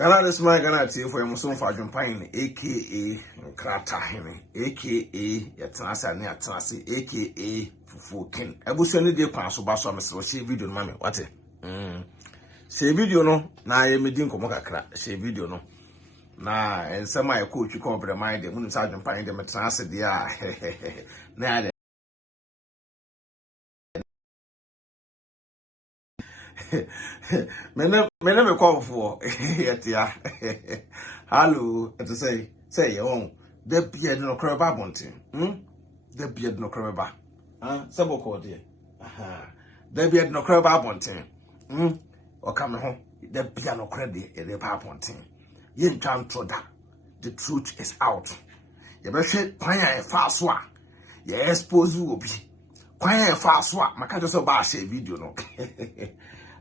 Ghana this man Ghana tea for him so far jumping aka Kratahene aka Yatanasa near Tanasi aka Fufukin. Ebushani de pan so baso me share video no mame what share video no na ye me din komo kakra share video no na ensema ya coach ko bre mind dem unu sa jumping dem Tanasi dia na me call for yeah. Hello, to say on the beard no crab bunting. The beard no crab. Sabo called dear. The beard no crab bunting. Or come home. The piano credit in the bunting. Yin can't throw that. The truth is out. You better shake pine and fast one. You expose you will be. Pine and fast one. My cat is so bad say video no.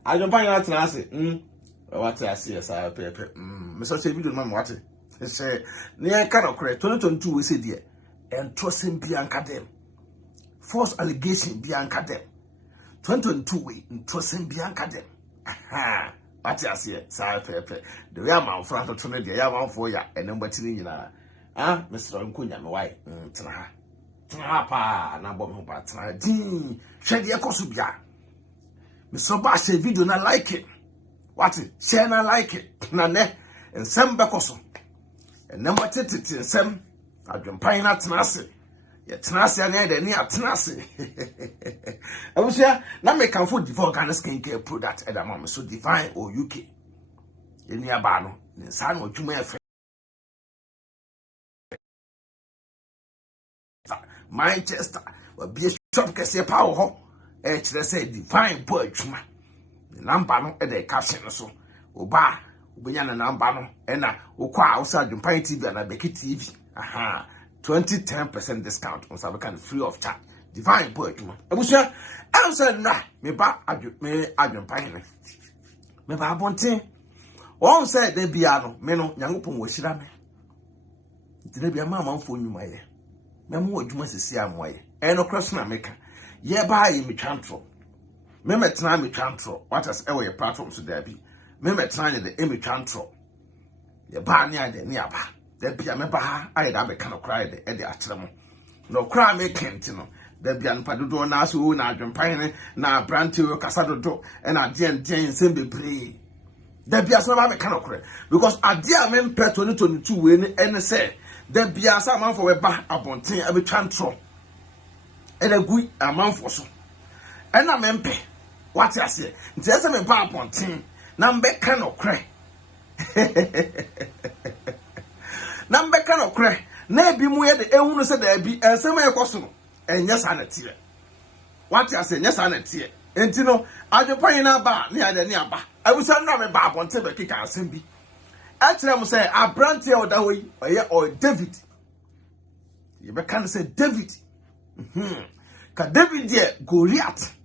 I don't find out to say, what I see as I pay. Mr. Video, man, what it say near cannot correct 2022 we say dear and trusting Bianca them. False allegation Bianca them. 2022 we trusting Bianca them. Aha, what I see, sir, pay. The real man front of Tony, the yaman for ya, and number 3 in Mr. Uncunya, my wife, Tana, number one, but shed the Akosubia. Mr. Bass video na like it. What it? Share na like it. Na ne and some bakoso. And number 30 and some I jump pine at Tanasi. Yet Tanasi and any at Tanasi. I was here. Now make a food before Ghana skincare product at a moment so divine or UK. In your bano, in San or you may Manchester will be a shop can say power. Let's say divine poetry. The number no at the caption so. Oba, Ubiyana number no, and Okwa outside Pine TV and BeckyTv. Aha, 10% discount on Sabakan free of charge. Divine poetry. I was here. I said, nah, me ba, Adwene Pine. Me ba bonte. One said, they be ano, meno, Yangupon was shirame. There be a mamma for you, my dear. Memo, you must see I'm way. And no question I make. Yeah, buy me chantro. Meme time me chantro. What has ever your platform to there be? Meme time the emi chantro. Yeah, buy near the nearby. There be a member. I have a kind of cry the Eddie Atremo. No cry me kentino. There be an padudo na so na jumpine na branty casado do and a dien sembe pre. There be a some kind of cry because a dear men per 2022 win and say there be a some for a bar abontin every chantro. And a good amount for so. And I'm MP. What I say? There's a bar upon team. Number cannot cry. Number cannot cry. Maybe more the owner said there be a semi costume. And yes, I'm a tear. What I say? Yes, I'm a tear. And you know, I just pay in a bar near the nearby. I was not a bar upon table kick and simbi. Actually, I'm saying, I brand here that way or David. You can't say David. Ka David there Goliath.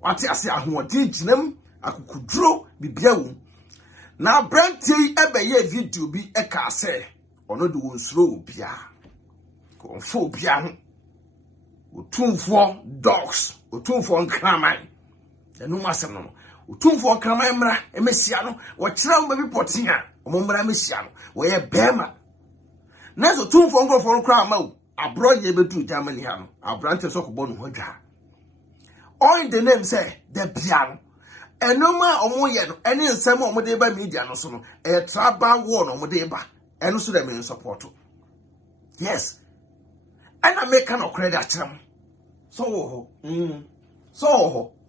What I say ahoɔden gyinam akukuduro bibia na branti ebe ye video bi eka say ono de wonsuro obia ko mfo obia ho otumfo dogs otumfo nkraman enu masem no otumfo nkraman mra emesia no wo kira wo bi potin a omo mra mesia no wo ye bema na so otumfo nkrofo nkra ma abro ye betu Germany ha no abrante so ko bonu hodwa all in the name say the piano enoma omo ye no ene nsem omo de ba media no so no e traba war no omo de ba eno so dem support yes and I make no credit atram so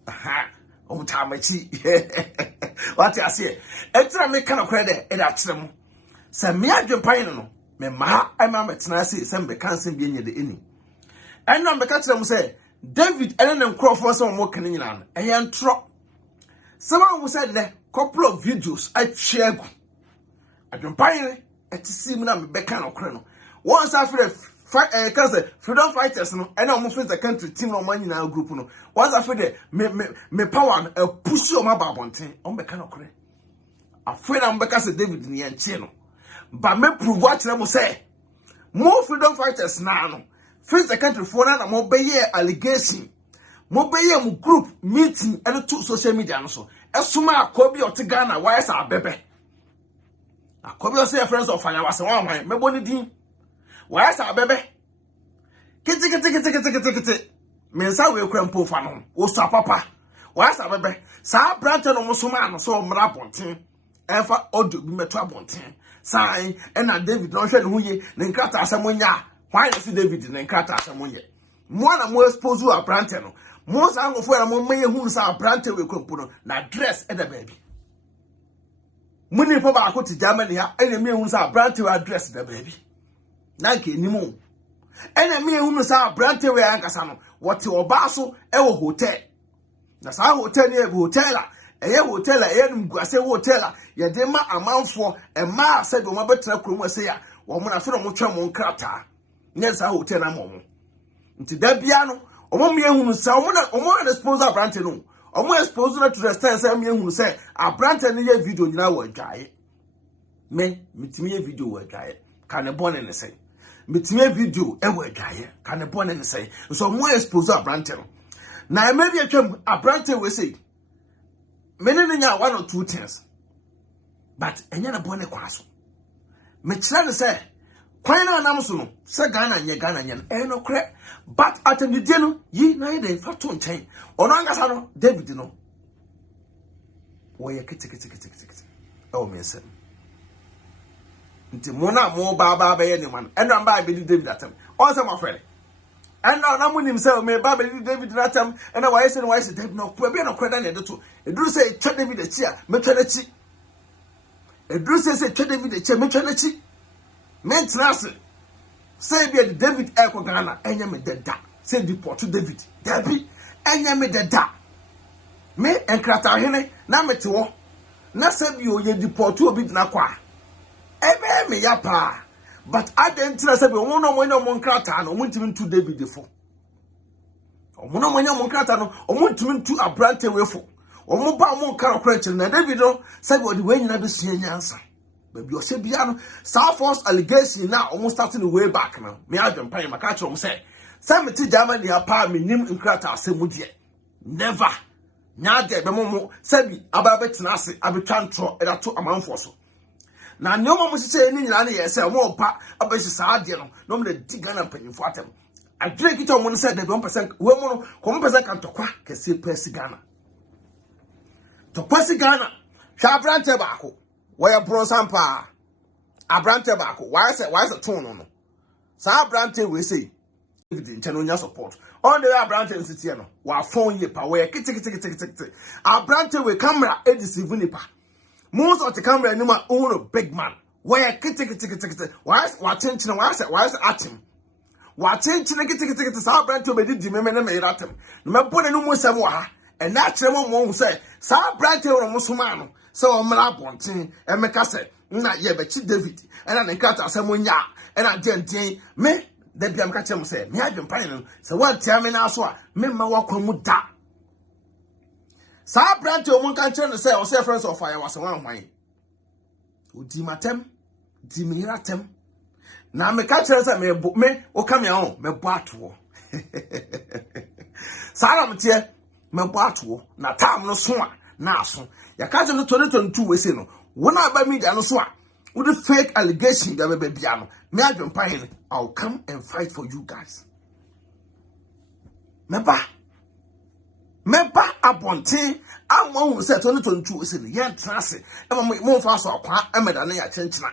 aha omo tamachi what I say etra make no credit e atram say me adwempan no me ma ama metena say sembe kanse bi enye de eni eno mbeka tell say David ene nkrofo so mo kan nyina no eye ntro someone said ne couple of videos I share adwempan etisim na me beka no kre no once after cancer freedom fighters no ene omo face the country team no man nyina group no once after the me power push o ma babonten o beka no kre afre na mbeka say David ni enche no but me prove what them say. More freedom fighters now. Face the country for na mo be allegation. Mo be mo group meeting and two social media no so. Esuma akobi o Ghana why sa bebe. Akobi say friends of fire was one man, me boni din. Why sa bebe? Kiti. Me sa we kwempo fa no. Wo sa papa. Why sa bebe? Sa branch no musuma no so mra bonten. Efa odo bi meto abonten. Sai na David no hwe ne ho ye, ne nkrata asamonya. Why is David ne nkrata asamonya? Mo na mo expose you branch no. Mo sa ngofo na mo meye hu sa branch we kwempo no na dress e da baby. Muni po ba akoti Germany ha ene me hu sa branch we address da baby. Na nke ni mo. Ene me hu sa branch we ankasa no. Wote oba so e wo hotel. Na sa hotel ni e hotel a eye hotel a eye numguase hotel a ye de ma amanfo e ma se do ma betra kromu ase ya wo mo na so no mo twa mo nkrata. Ne sa hotel na mo. Nti da bia no omo me hu sa omo na sponsor branch no. Omo expose na to the stand say me hu say a branch no ye video nyina wo dwae. Me mitimi ye video wo dwae. Ka ne bone ne say. Mitime video e wo dwae. Ka ne bone ne say. So mo expose a branch no. Na maybe atwam a branch we say. Many nya one or two things. But enya na bone kwaso. Me kira ne say kwan na nam so no se Ghana nye no kre. But at the no yi na ye de fa to nchen. Ono angasa no David no. Wo ye kiti. Oh me say. Nti mo na mo ba ye ni man. Endo ba be David atam. On say my friend. And now na munim say me ba be David atam. And why say David no kwa be no kweda na de to. Eduru say twa David achi a me twa na chi. Eduru say twa David achi me twa na chi. Men trase. Say be David Eko Ghana enya me deda. Say deport to David. David enya me deda. Me enkrata hene na mete wo. Na say bi o ye deport to obi na kwa. Ebe me ya pa. But I didn't say be won no mo nkrata no mo ntimi to David fo. Omo no mo nkrata no omo ntimi to abrante we fo. Omo ba mo nkara kwanche na David no say be we nyina be sua nyansa. Baby, you say, Biano, South Force allegation now almost starting way back now. Me, I don't pay my catch on say. Some Germany, the apartment, nim in Krata, Semudia. Never. Nade, Bemomo, Sebi, Ababet Nasi, Abitantro, and I took a man for so. Now, no one was saying in Lani, I say, more pa, a basis Sardiano, no more Tigana penny for them. I drink it on one side, the 1%, woman, 1% can to quack, can see Persigana. To Persigana, Shabran Tobacco. Where bro sampa abrante bako why is a tone no sa abrante we say in channel support on the abrante city no wa phone ye pa where kiti abrante we camera e deceive nipa most of the camera no ma own big man where kiti why is attention why is atim wa attention kiti sa abrante be di me na me ratem no me bone no mo sem wa ha and na kire mo say sa abrante no mo soma no. So I'm not wanting and make us say, not yet, but David, and I cut us some ya, and I didn't me. Then be catch him say, me, I've been paying. So what tell me now, so me, my walk on would da. So I brand to one country and say, or say, friends of fire was one wine. Udimatem, dimiratem. Now me catch us at me, or come your own, me battle. Salam tear, me battle, na time no swan. Now, so ya catch him 2022 we say no. When I buy me the so with the fake allegation that baby piano, me I don't pay. I'll come and fight for you guys. Meba abonte. I'm one who said 2022 we say yeah trance. I'm more fast or qua. I'm a ya attention.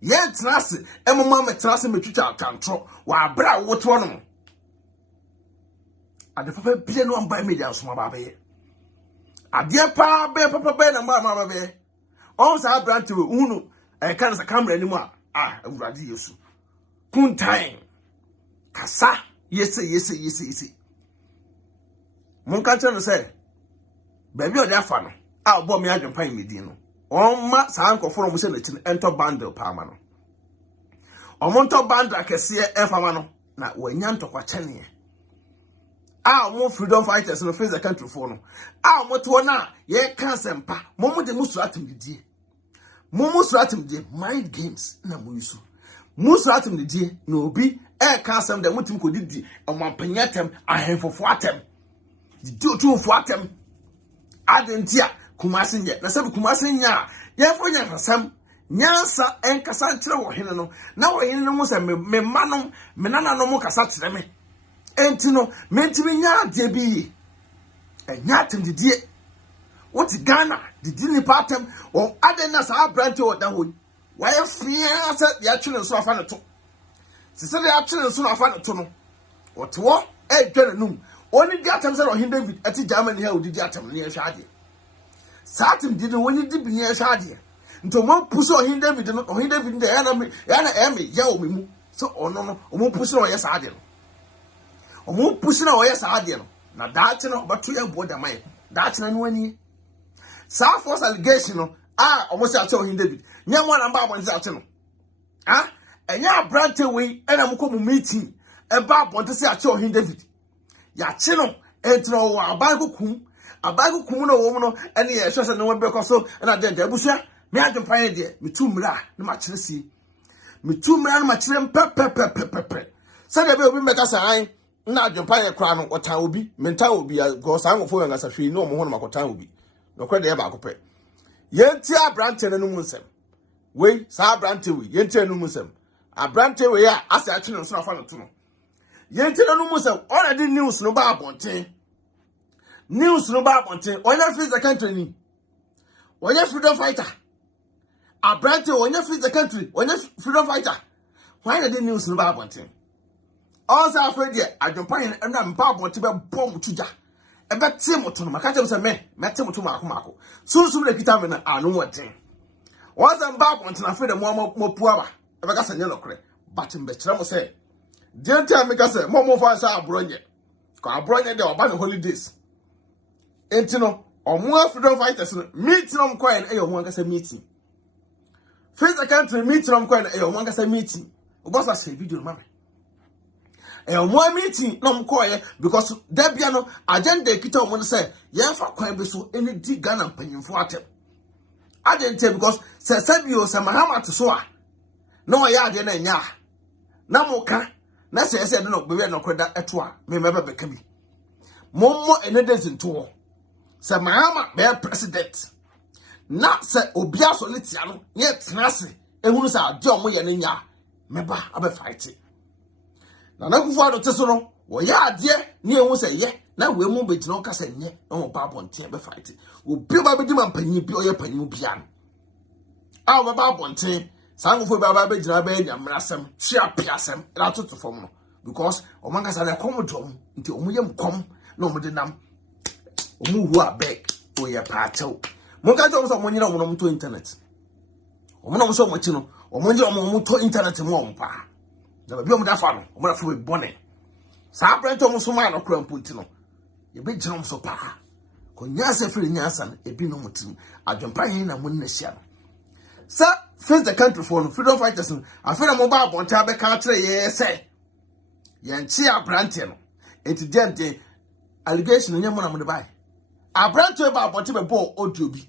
Yeah trance. I'm a mama trance me chucha control. Wa bra what one. And the papa piano one buy me the so baby. Adia pa be papa na mama be on sa branch we unu e kan sa camera ni mu awurade yesu kuntan kasa yesi mon kan tell say baby o dey afa no obo me adwempan medin no on ma sa ankofo mo se na chi ento bundle pa ma no o mo ento bundle akese e fa ma no na wanya ntokwa chene more freedom fighters no face the country for no. Mo to na ye kan sempa. Mo de musuratim didie. Mo musuratim didie mind games na mo yusu. Musuratim didie no obi kan sem de mutim ko didi ampanyatem ahemfofo atem. Didi otufo atem. Adentia kumase nye. Na se kumase nya ye fo nya kasam nyansa enkasa nkyere Ohene no na Ohene no mo se me manom me nana no mo kasa kyere me enti no mentimi nya ade bi enya atem didie woti Ghana didi ni patem o ade na sa brante o da ho waye fia se ya twene nso afa ne to se se ya twene nso afa ne to no woto edwane num oni di atem se Ohene David ati Germany ha odidi atem ne ehwa ade saatim didi woni di bi ne ehwa ade nto mo puso Ohene David no Ohene David de ya na eme ya o memu so ono no o mo puso no ye sa ade no o mo puso no ye sa ade no na daache no obato ya boda mai daache na no ani sa false allegation no o se ache Ohene David nya mo na mba abonte ache no enya brante we ena mo ko mo meeting e ba abonte se ache Ohene David ya che no entro wa abakukum no wo mo no ene ye hwese no be koso na de abusua me adwempanye de metumra na ma kire si metumra na ma kire pepepepepe se de be obi meka san na adwempanye kra no otan obi menta obi go san go fo yanga sa hwi no mo ho na makotan obi no kra de ba akopɛ yenti abrante no mu nsɛm we sa abrante we yenti no mu nsɛm abrante we ya asa akye no so afa no to no yenti no mu nsɛm already news no ba abonten onya free the country ni onya freedom fighter abrante onya free the country onya freedom fighter why the news no ba abonten also afraid there adwempanye na mpa abonten be bom tuja ebe tim to no maka tem se me tim to mako sunsun le kita me na anu woten wasa mba abonten afraid the mo pu aba ebe ka sanye lokre but mbe kire mo se denta me ka se mo fa sa abronye ko abronye de oba ne holidays enti no omo freedom fighters no meeting no mko en eyo ho nkasa meeting face the country meeting no mko en eyo ho nkasa meeting obosa share video no mama omo meeting no mko ye because debia no agenda ekita omo no say ye fa kwan be so eni di Ghana mpanyimfo atem agenda because say sabio say mahama to so a no ya ade na nya na moka na say no be we no kweda eto a me mebe beka bi mommo enedezi nto se mahama be president na se obi asolitia no ye tenase ehunu se ade omo ye nya meba abe fight na kufu ado teso no wo ya ade ne ehunu se ye na we mu be tino kasa nye no ba bonte be fight obi ba be di mampanyi bi oye panyi bia no ba bonte sangofo ba be gina be nya mrasem tia piasem la toto fom no because omanga sa na komodom nti omoye mkom na omode nam omu hu abeg oye patel monka jo so monyina omo to internet omo no so mochi no omonje omo to internet mo ompa da bi omo da fa no omo da fo be bone sa brento omo so ma no kra mpunti no ye be gina omo so pa ko nyasa firi nyasa no ebi no mutim adwempanye na mun na hia no sa face the country for freedom fighters no afena mo ba abonta be ka kire ye say yanchi abrante no enti allegation nyemo na mo de bai abrante ba abonta be bo audio bi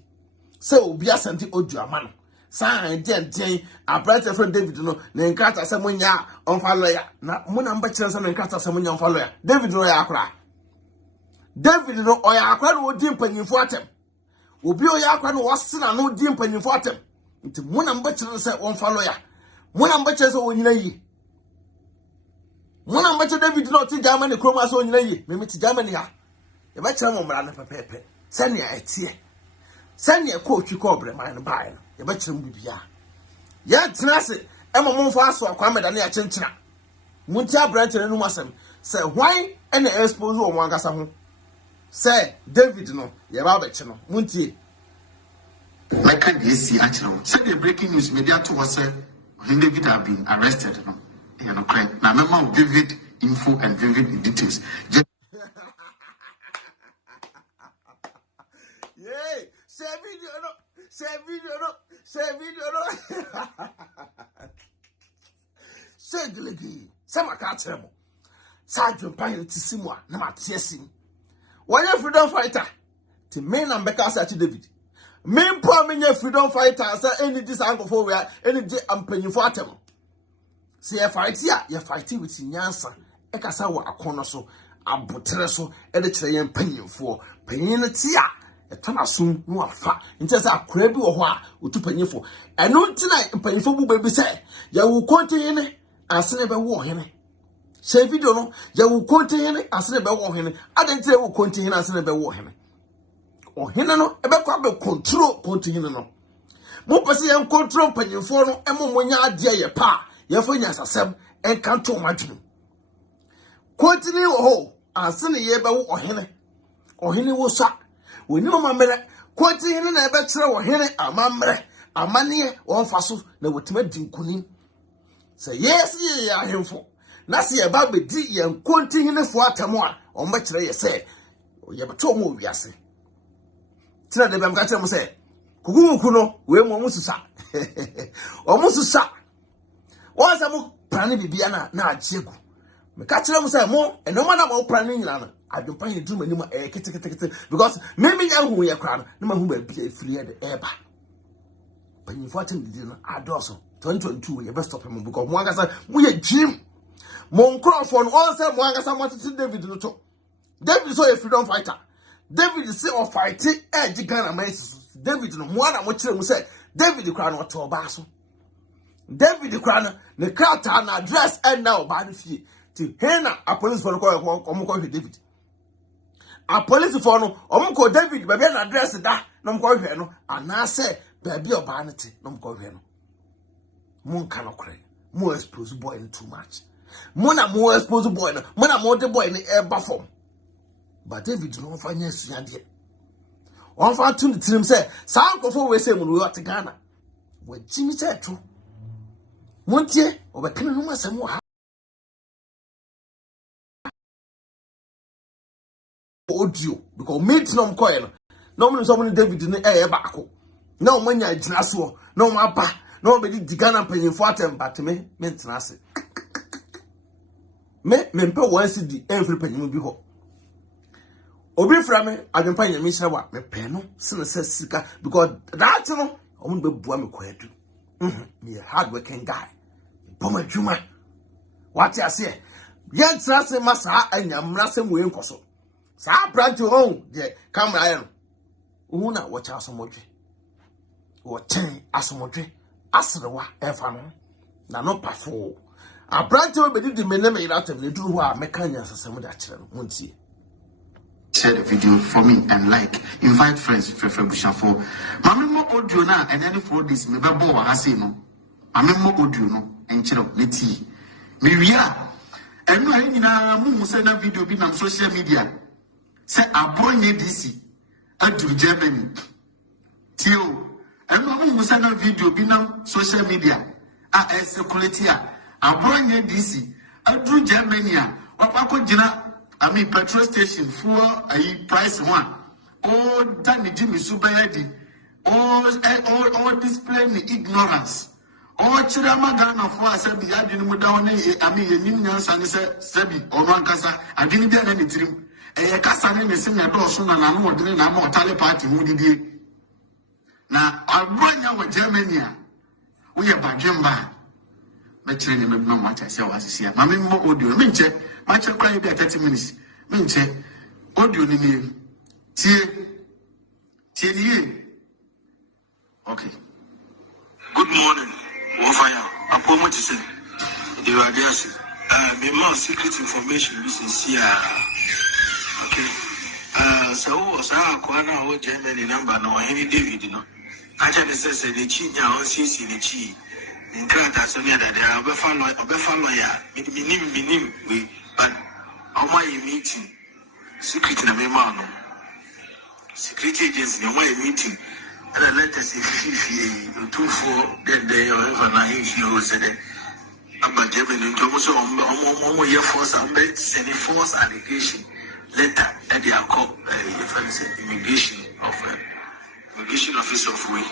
say obi asante audio amano sa dente abrante friend David no na nkata se monya onfa lawyer na mo na mba kire se na nkata se monya onfa lawyer David no ya akra David no oya akra no odi mpanyimfo atem obi oya akra no wasena no odi mpanyimfo atem nti mo na mba kire se onfa lawyer mo na mba kire se onyina yi mo na mba kire David no ti Germany kroma se onyina yi me ti Germany ha e ba kire mo mra na pepepe sani a etie sani e ko twi ko bre man no bae no e ba kire mo bibia ya tenase e mo mo fa aso akwa meda na ya chenchina munti abrante no masem se why ene expose o mo angasa ho se David no ye ba be kire no munti like DC actually say the breaking news media to was Ohene David have been arrested no you know correct na member of vivid info and vivid details yay share video no seglegi sama ka tremo sajun pan ti simwa na matiesim wanya freedom fighter ti men na mbeka sa David men po amenya freedom fighter sa any this angle for where any dey ampanyifo atem se ye fight ya ye fight with nyansa e kasa wa akono so abotre so e de kire ye mpanyimfo panyin ti a etana sum no afa nti say akora bi wo ho a otu panyefo eno nti na panyefo bu baby say ya wo kontine asene be wo hene say video no ya wo kontine asene be wo hene adentire wo kontine asene be wo hene ohene no ebe kwa be control kontine no mo pese yan control panyefo no emomonya ade ye pa ye fo nya sasem enkanto madwene kontine wo ho asene ye be wo ohene wo sa woni mama mere kontine na ebe kire ohene amamre amane wonfa so na wotima dinkunim say yes ye ya hemfo na se ye ba bedi ye kontine fo atamo a on ba kire ye say ye beto mo wiase tina de bam ka kire mo say kuguku no we mo mususa o mususa o sa mo prane bibia na ajiegu me ka kire mo say mo eno ma na mo prane nyina na adwempa ye drum anim kete because me nya hu ye kra na ma hu ba bia free de eba panyifo atem didi na adoso 2022 ye best stop him because mo angasa mo ye dream mo nkrofo no all say mo angasa mo tete David no to David so a freedom fighter David say o fight e Ghana man David no mo na mo kire mu say David kra no to ba so David kra no ne krata na address and now ba no fie ti hena a police for ko David a police for no ko David ba na address da no ko hwe no ana say baby oba na te no ko hwe no mun kan okre mo expose boy too much mo na mo expose boy no mo na mo de boy ni e ba form but David no fa nya suya de on fa tun the team say sa nkofo we say mo no at Ghana wa jimi say to montie obekene no masem wa audio because meet no mkoye no mo so mo David ni e ba ako na o manya gina so na o aba na o be di Ghana panyimfo atem bateme mentena ase me mpe wan si di every panyim bi ho obi fra me adwempa nyame hira wa me pe no sene sika because that no o mo be bua me kwadu me hard working guy boma dwuma what you say yen trase masa anyamra sem we nkoso sa brand on the camera iron una watch asomodwe wo ten asomodwe asrewa efa no na no pafo abrante we be di meneme ira table duru ho a mekanya sasem da kire no montie share the video for me and like invite friends for bushafo mame mo audio na and any for this me be bo wa ase no mame mo audio no enchiro leti me wia enu ayi nyina mu se na video bi na social media se abonye DC adu Germany tio enu mu se na video bi na social media a circulate a abonye DC adu Germany a wapako gina petrol station for a price one all done Jimmy Subedi all displaying ignorance all chirama Ghana for a sebi adwini mu down yenim nyansa ne sebi ono ankasa adwini bia na ne tirim e kasa ne ne senya do so na no odene na ma otale party hu didie na abronya wa Germany a wo ye badwemba na chire ne mebna mo acha se wa sisia ma me mo audio me nche ma che kwa be 30 minutes me nche audio ni ni tie ni okay. Good morning. Wofaya, apo mo tise. The radiasi. Me more secret information business here. Okay. So kwa na o Germany number no Ohene David no. Acha me say the chi nya on CC the chi. Nkrata so me that there obefa lawyer. Minim we but how my meeting secret na me ma no. Secret agency no my meeting. And the letters if 2-4 then they are na he said about Germany to almost year force sending false allegation letter that they are called immigration office of way.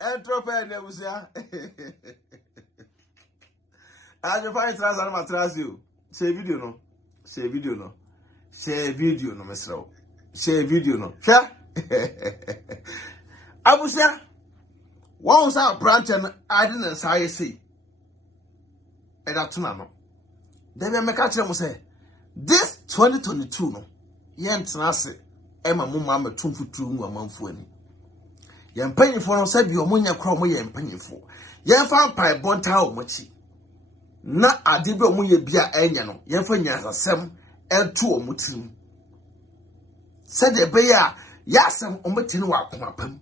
Entrepreneur was ya. I just find trans you. Say video no. Share video no mesro. Share video no. Share. Abusia. Once our branch and I didn't say. E that no. Then me catch them say, This 2022 no yentena ase ema mo ma metumfutu mu amanfo ani yempanyifo no sabi omunya kro mo yempanyifo yemfa mpai bonta o mochi na ade bi omuye bia enya no yemfa nyasasem entu o mutim sede be ya yasem omutini wa komapam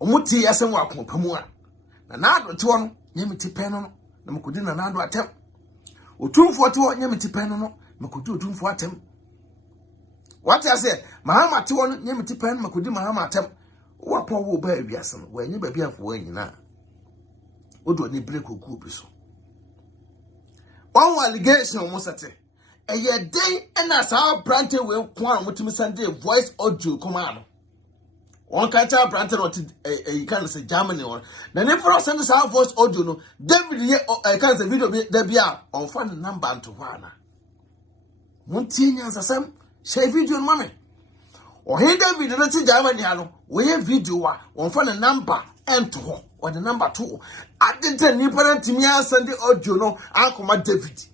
omuti yasem wa komapam a na adote wo no nyemiti pen no na mukudi na ado atem otumfo te wo nyemiti pen no mukudi otumfo atem what I say mahama te wo nyemiti pen mukudi mahama atem wo po wo ba awiase no wo anyi ba bia fo anyina odo ni break oku bi so one allegation mo sete eye day na sa brante we kwa mutimi sande voice audio command one kacha brante not you can say Germany on na ne pro send sa voice audio no David ye can say video there bia on phone number to wana munti nyansasem share video no mame Ohene David na ti Germany ano we video wa on phone number ento ho or the number 2 adente ni parent mi send audio no akoma David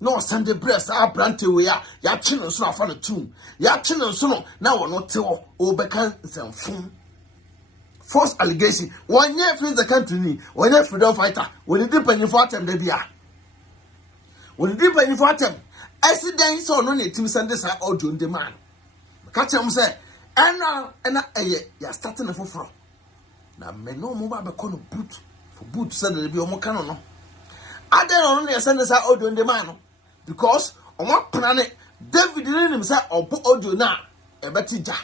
no Sunday breast brante we ya chino so afa no tum ya chino so no na wo no te wo obeka nsemfum false allegation one year free the country ni one year freedom fighter when the penny for atem da bia when the penny for atem accident so no na tim send this audio on demand ka chem say ena eye ya starting na foforo na me no mo ba be kono boot for boot said there be o mo kan no ade no na send this audio on demand no because omo planet David didn't him say obo audio na e betija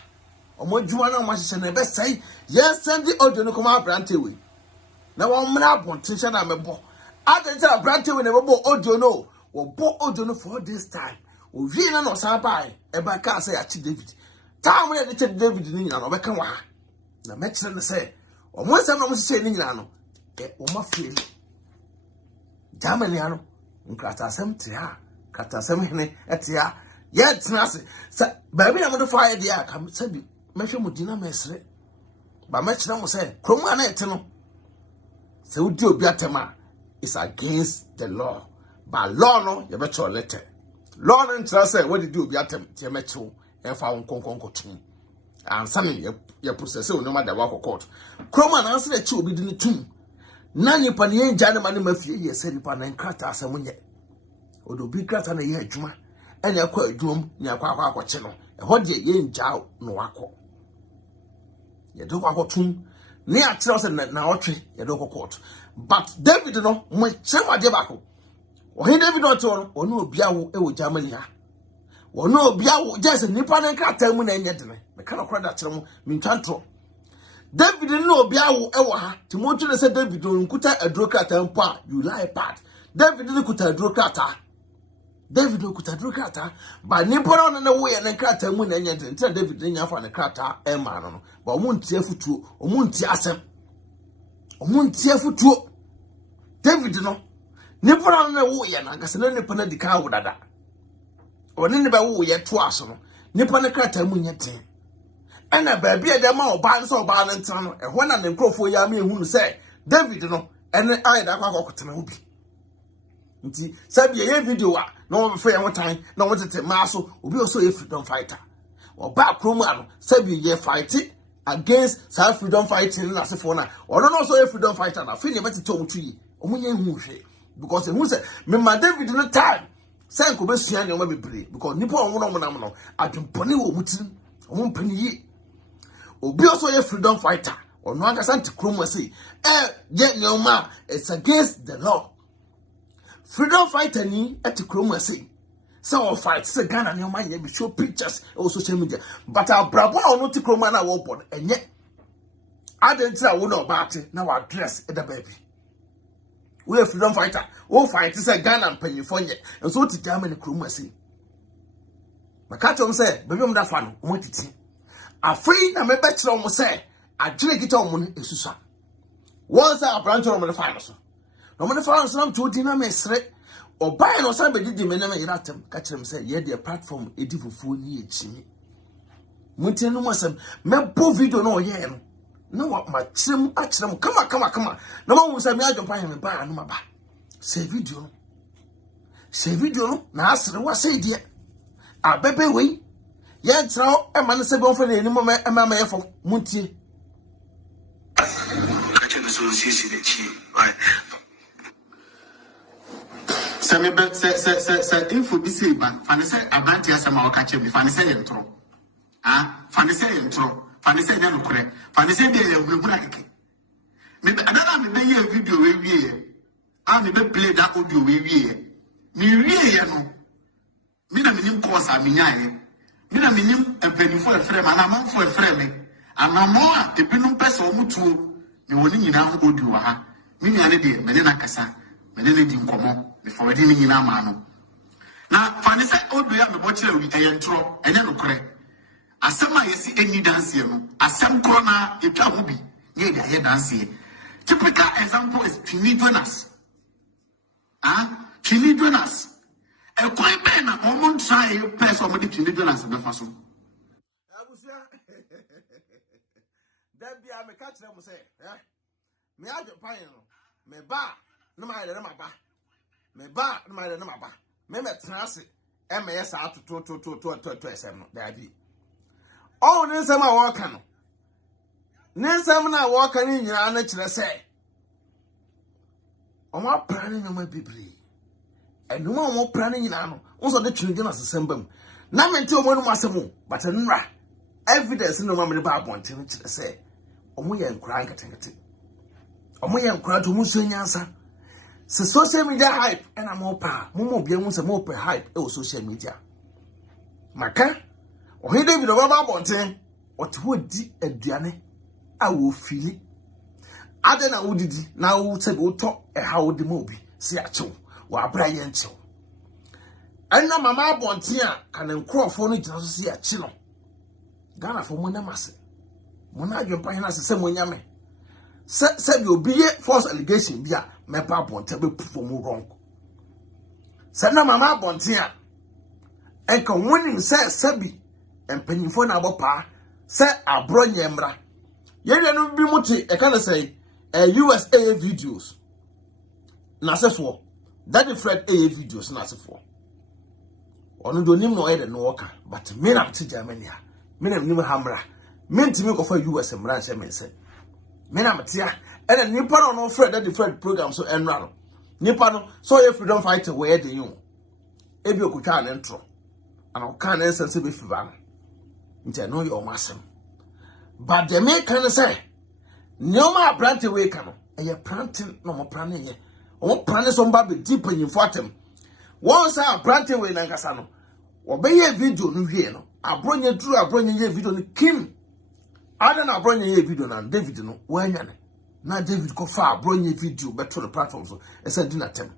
omo djuma na omo hye na be say yes send the audio no come brante we na wo mra bontin hye na mebo ade say brante we na mebo audio no wo bo audio no for this time o wie na no sa bai e ba ka say achi David time we dey David ni nyina no be kan wa na me kire ne say omo say no mo hye ni nyina no e o ma feel Germany ano nkata sem te ha kata sem hene etia yet nase baby na mo do fire dia kam sabi mehwe mo dina mesre ba me kire mo say kromu ana ete no se udi obi atema is against the law but law no ye be cho letter law no ntra say what did obi atem tie me chew e fa won konkonko tum and sami ye process o no ma da wa court kromu ana nse na chew obi di ni tum na nipa ne enja ne ma ne mafie ye se nipa na nkrata asamunye odo bi krata na ye adwuma ene akwa adwum ni akwa akwache no e ho de ye enja no akọ ye do akọ tum ni atira se na otwe ye do court but David no mo chema de bako Ohene David no to no obi awo e wo Germany ha wo no obi awo just nipa na nkrata mu na enye de me kana kora da kire mu mintantro David no obi awo e wo ha Timothy ne say David nkuta adrokrata mpo a you lie part David ne kuta adrokrata David okuta adrokrata ba nipa no ne wo ye ne krata mu na enye de ntia David ne nyafa ne krata e ma no ba omunti afutuo omunti asem omunti afutuo David no nipa no ne wo ye na ngase ne nipa na dika wo dada oni ne ba wo ye to aso no nipa ne krata mu nyete ena baby e de ma oba nso oba no ntra no e ho na ne nkrofo ya ma ehunu se David no ene ayeda kwa akotena obi nti sabi ye video a na wo fe ye tan na wo tete ma so obi also ye freedom fighter oba kromu ano sabi ye fight against self freedom fighting na sefo na ono no so ye freedom fighter na fe ne betete omutui omunye hu hwe because ehun se me ma David no time say ko besua ne o ma bebre because nipa onwo no monam no adwempone wo mutim omumpani yi obi also ye freedom fighter ono anga santi kromu say ye nyoma it's against the law freedom fighter ni at kromu say so fight say Ghana nyoma ye be show pictures on social media but abrabo ono ti kromu na wo bod enye adentira wo no baate na wa dress e da baby we freedom fighter wo fight say Ghana mpanyifo nye enso ti Germany kromu say makacho say baby om da fa no mo titi afei na mebe kire omo say adwere kita omo no esusa won say abrancho omo no fa no so omo no fa no so to di na mesre obai no san be didi me na me yiratem ka kire me say ye de platform edi fufu ni echi muntie no mosem mebo video no ye no na wa ma kire a kire kama na ma wu say me adwon pa he me ba no ma ba say video se video no na asere wa say de abebe we ye ntrawo e man se bon fa na eni mo ma yefo muntie kache no so sisi de chi right se info bi say ba fa ne say abranti asema o kache bi fa ne say yentro fa ne say yentro fa ne say nya no kure fa ne say de ye huna keke me adala me be ye video we wie me be play that audio we wie me wie ye no me na minim course a minyae me na minim empanifo efrem ana manfo efrem ana mo a ebinum pese o mutuo me woni nyina ho audio ha me nya ne de me ne na kasa me ne di nkomo me forward ni nyina ma no na fane se audio ya me bo kire wi eyentro enye no kore asema yesi eni dance ye no asem kro na etwa ho bi ye da ye dance ye. Typical example is Trinidad. Trinidad. A quite man, I won't try a person with the Trinidad in the first one. That be a catch them say, me I don't pay me ba, no matter my ba, me ba, no matter my ba, me met transit, MS out to 7, there be. Oh, this am I walking. Nensam na walking in your nature say. On my planning on my baby. And no more planning in ano. Also, the children as a symbol. Now, I tell one massimo, but a nra. Evidence no mamma about wanting to say. Omo yen crying at it. Omo yen cry to Musanyansa. So social media hype and I'm more power. Momo be almost a more hype or social media. Maka, Ohene David Arr wanting what would a diane. I will feel it. I don't know what did now said we'll talk a how the movie. See a show, while Brian show. And now Mamma Bontia can encroach for it to see a chino. Ghana for Monamasi. Mona your pine as the same when yame. Said you'll be a false allegation, be a my papa won't tell me for more wrong. Said now Mamma Bontia and can winning says Sebi and penny for an abapa said a bron yamra. You don't be much, I can't say, USA videos. Nasa for that different AA videos, Nasa for. On the name no either no worker, but men up to Germany, men of New Hamra, men to make of a US and branch, I say. Men am tia, and a Nippon no Fred that different programs so and run. Nippon, so if you don't fight away the you. Ebio could can't intro, and I can't answer if you van. Into know your massam. But the make can say, no more plant away can. And you're planting no more planting ye. Oh, planting some baby deep in your bottom. Once I plant away Nagasano. Obey a video new here. I bring you through, I bring you video Kim. I don't know, bring you video and David no. When you're now David go far, bring you video back to the platform. So I said, dinner time.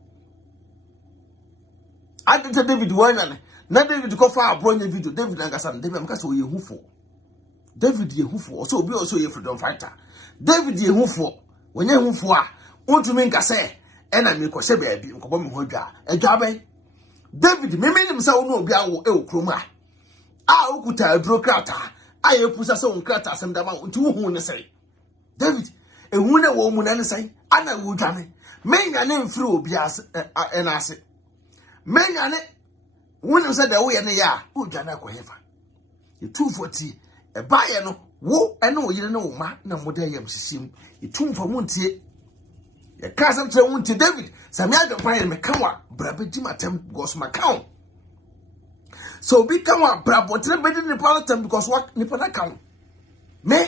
I did David when now David go far, bring you video. David Nagasan, David, I'm going to who for. David ye who for so be also a freedom fighter. David ye who for when ye who for want to make a say and I make a say baby a job. David me mean himself no be our croma. I could a draw crater. I put us on crater some down to whom say. David, a woman woman and say, Anna would done. May your name through be as an asset. May your name women said away and ya who done a coever. You 240. A buyer no wo eno yire no ma na moda yam sisim itum fa muntie ye kasam tre muntie David sami adopan me kanwa brabedi matem because my count so be kanwa brabotre bedi ni palatem because what ni pala count me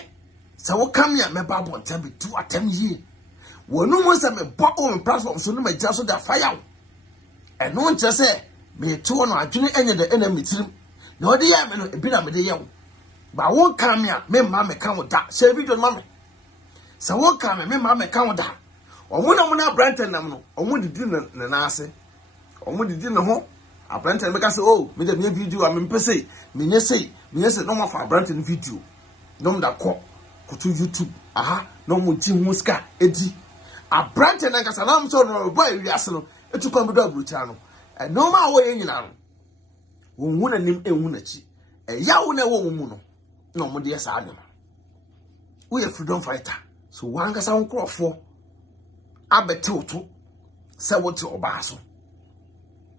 so wo kam ya me babotem be tu atem yi wonu mo se me bo on platform so no me jaso da fire eno nche se me tu no adwene enye the enemy tirim na odi ya me no ebi na me de ye. But won't come here, me mamma come with that. Say video, mamma. So won't come, me mamma come with that. Or when I'm not Branton, no, or when the dinner, the nurse, or when the dinner home, I Branton because oh, me the video, I'm in per se, me say, no more for Branton video. No, that call to YouTube, no more Jim Muska, Eddie. A Branton, like a salam, so no boy, we are it took on the double channel, and no more way in now. Won't name a wunachi, a yauna woman. No more dear Sadam. We are freedom fighter. So one gas on crop for Abbe Toto, say what to Obaso.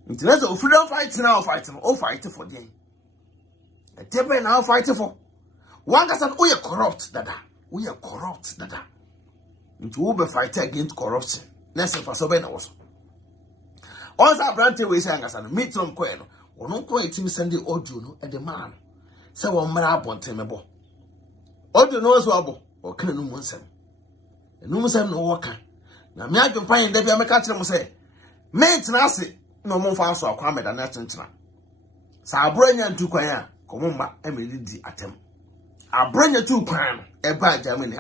International freedom fight now, fighting, all fighting for them. A table now fighting for. One guy said, we are corrupt, dada. We are corrupt, dada. Into Uber fight against corruption. Let's say for Sobena was. Also, Brante was saying, as I meet some quail, or no quite send the audio at the man. So one marab on Temebo. Audio knows wobble, or can no one say. And no one no worker. Now, me I can find Debbie American say, Mate Nasi. No more fast or crime at an attention. So I bring you to Quaya, Comumba, Emily D. Atem. I bring you to Quam, a bad Germany.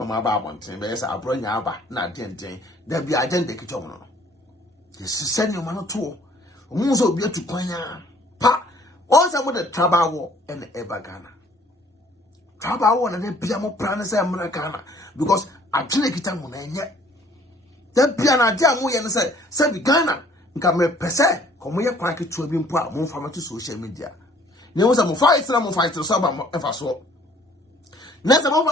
No, my bar one thing, but I bring you about not 10 days. There be identical. This is sending you man to Muso be to Quaya. Pa, also with the Trabao and the Ebagana. Trabao and the Piamo Pranas Americana because I take it on yet. Then Piana Jamu and say, Ghana. Nka me pese komo ye kwa ketu bi mpo a mo fa to social media ne wo sa mo fight so ba mo efa so na sa mo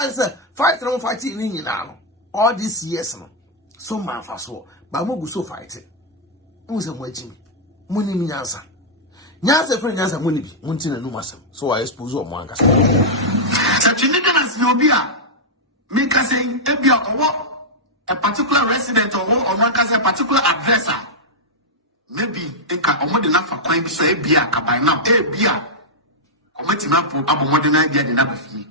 fight ni nyina no all these years no so man fa so ba mo gu so fight wo sa mo achi mo ni nyansa fre nyansa mo ni bi mo ntina nu masem so I expose o mo anga sa twinde na si obi a me ka say ebia owo a particular resident or one ka say a particular adversary. Maybe eka omo de na fa kwan bi so e bia kaban na e bia omo ti na po abomo de na bia de na ba fi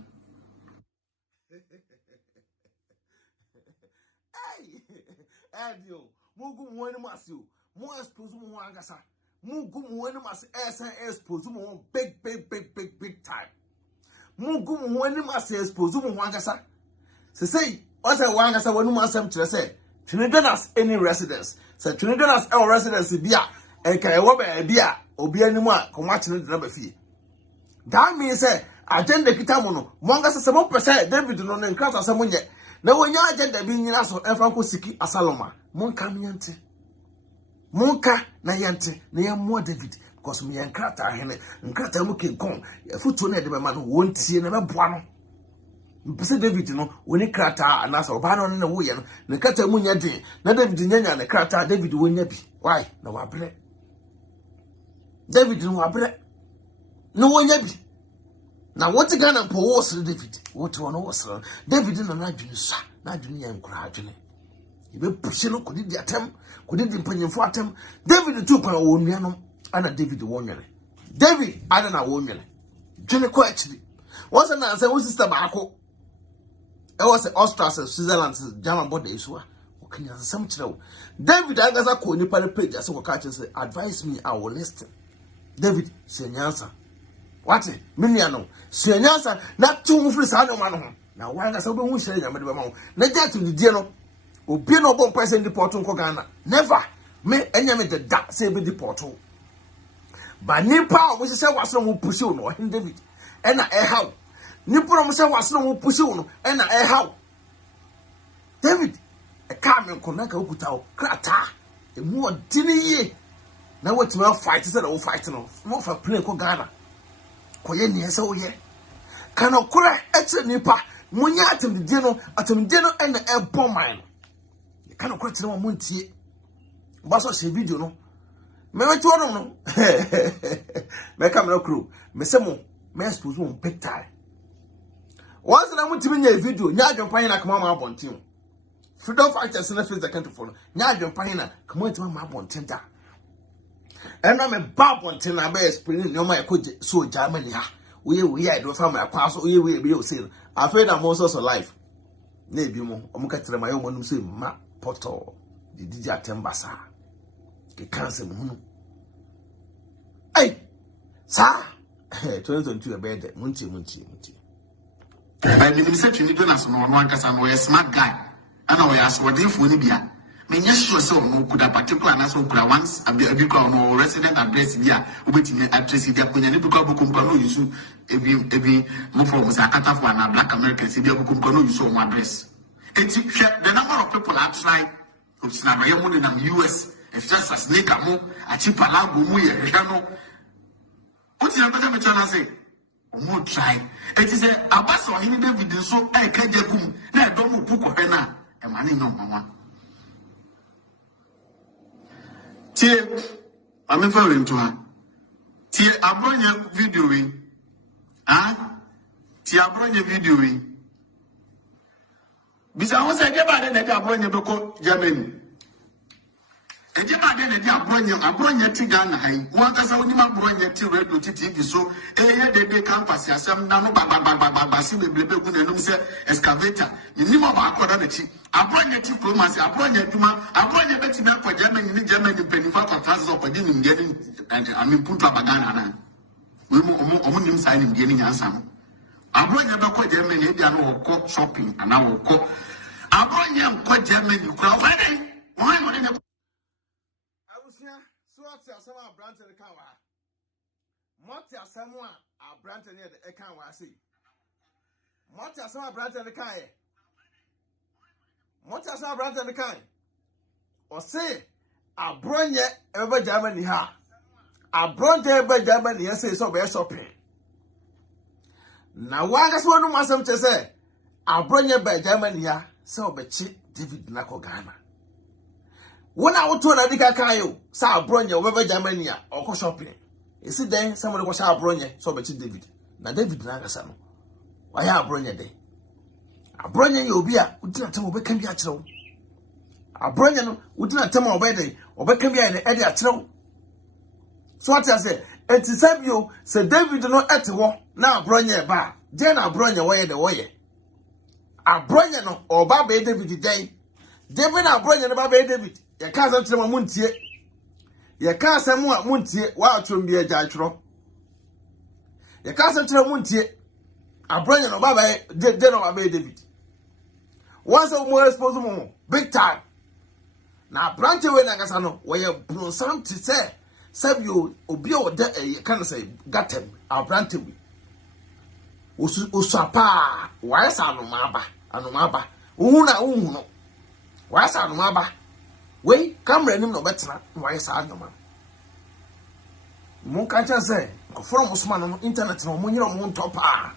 adio mugu mo ni masio mo expose mo angasa mugu mo ni mas expose mo big time mugu mo ni mas expose mo angasa say o say wangasa wonu masem kire say Trinidad's any residence. So Trinidad's our residence bia and can a bia or be any more commatching the number fee. That means agenda kitamono, Mongas 7%, David non and class as someone yet. No one your agenda being in us or Franco Siki Asaloma. Monka Miante Monka Nayante, near more David, because me and Crata and Crata looking come, a foot to the man who won't see another buono. Mpese David no woni krata anasa obano na wo ye no ne kata munya din na David nyanya ne krata David wonya bi why na wabre David no wabre no wonya bi na woti Ghana po wo sere David woti wono wo sere David no na adwene sa na adwene ye nkura adwene ibe pushe no kodi di atem kodi di mpanyemfo atem David tu kwa wo nua no ana David wonyere David ada na wonyere dwene ko akiri wose na say wo sister baako it was Australia, Switzerland, German body issue. Okay, some chill. David, I guess I call you per page. I saw catch say, advise me, I will listen. David, say answer. What? Miniano, say answer. Not too free, I don't know. Now, why I said, we will share your medical. Not that to the general. Will be no bomb person the portal Ghana. Never. Me, any of the dark save the portal. But new power, which is what someone push you, no, David. And I how. Nipura mse wasno wo pushi wo no e na e haw David e ka me konaka okuta o krata e mu odini ye na wetin we fight say na wo fight no mo fa play ko Ghana ko ye ni ese wo ye kana kura eche nipa munya atemdie no e na e bomman e kana kura tire mo ntie ba so she video no me wetu no me camera crew me se mo me expose mo big time. Once I want to be a video, Nigel Pina come on my bontin. Freedom fighters in the face the country for Nigel Pina come on to my bontin. And I'm a bab on tin, I bear spring no my could so Germany. We I don't find my pass, we will be seen. I've heard I'm also alive. Maybe more, I'm going to my own say, Ma Poto, the DJ Tembasa. The cancer moon. Hey, sir, 2022 a bed, Munchi. I didn't say to Nicholas on one case and we're a smart guy. And I asked what if we be a Menyasho so no could a particular national once a bit no resident address here, waiting address here, when you look up Bukumpano, you should every more from Sakata for an black Americans, if you Bukumpano, you saw one address. It's the number of people outside of Snabaya in the US, if just a snake a mo, a cheap alago, a piano. What's your better say? Omo try. It is a abaso Ohene David so e kejegum na do mu puko he na e mani no mama. Tie I'm referring to her. Tia abronya videoing. Tia abronya videoing. Bisa won say geba de na abronya beko Germany. Ejeba de na abronya ti Ghana hai. Won kasa woni ma abronya ti radio TV so ye de campus asem na no ba si beblebe gu na num se excavator. Ni mo ba akoda na ti. Abronya ti promise abronya duma abronya beti na kwa Germany ni Germany penifa kwa tazo kwa di ni ngeni puntu abagana na. We mo nim sai ni ngeni nyansa. Abronya beko Germany e dia no ko shopping ana wo ko abronya ko Germany kura why no ne abusia so ati asama brand ne kan wa moti asama brand ne e kan wa sei moti asama brand ne kan e moti asama brand ne kan o say abronya e be Germany ha abronya e be Germany e say so be shopping na waga so no masam che say abronya be Germany ya so be chi David na ko Ghana wona woto na dika kan yo sa abronya wo be Germany ya o ko shopping isi den somebody ko sha abronya so be chi David na David na kasa no wa ya abronya den abronya ye obi a udina tem obe kan bi a kirew abronya no udina tem obe den obe kan bi a ne e de a kirew so what I say etisabio se David no ete wo na abronya ba je na abronya wo ye de wo ye abronya no oba be David den David na abronya no ba be David ye ka san tirema muntie ye ka san mu a muntie wa atwom bi agya atworo ye ka san tirema muntie abronya no ba be de no ba be David once o mo expose mo big time na branch we na kasa no wo ye bronsam ti say sabio obi o de kan say gatem abrante we usapa wa sa no maba uhuna uhuno wa sa no maba we camera nim no betena wa sa no maba mun kan say ko from usman no internet no mun yiro mun topa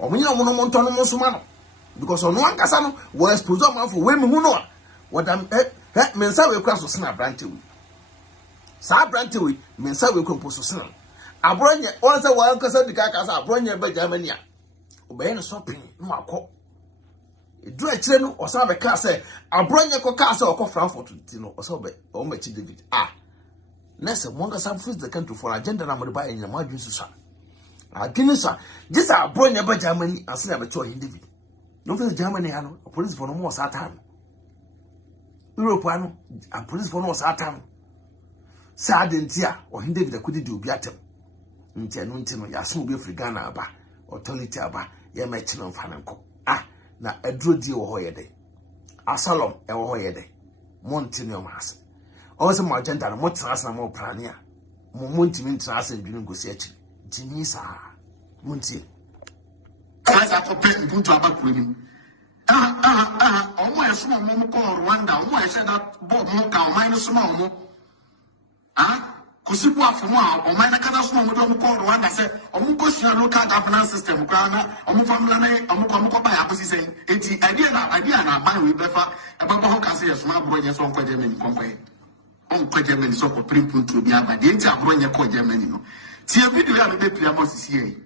o mun yiro mun to no musuma no because on one kasa no we expose am for we me hu no what am men say we kwa so sina abrante we sa abrante we men say we kwa so sina abronya on say wa kasa dika kasa abronya ba Germany a obey no shopping no akọ edu akire no osa be ka say abronya ko ka say okọ Frankfurt ti no osa be o ma chi David nese monga sam face the country for agenda na mo ba enyina ma adwun susa agini sa this abronya ba Germany asina be to Ohene David no face Germany ha no police for no mo sa time Europe ano police for no sa time sa adentia Ohene David akudi di obi atem nti no ya so obi Africa Ghana aba authority aba ye ma chi no mfa nko na aduro die wo hoye de asalom e wo hoye de monti no mas o se mo agenda no mo trasa mo plania mo monti min trasa ndwini ngosi achi jini sa monti asa ko pe mpuntu abakuru ni omo eso mo ko Rwanda omo e se that bob mo ka o minus mo kusibu afumu a o mana kada so mo do ko Rwanda se o mo ko sia local governance system kwa na o mo famla na o mo ko ba ya posi sen enti idea na ban we befa e ba ho ka se yeso ma bro nye so ko Germany konkoe on ko Germany so ko print bi aba de enti abro nye ko Germany no ti e video ya be pia mo sisi e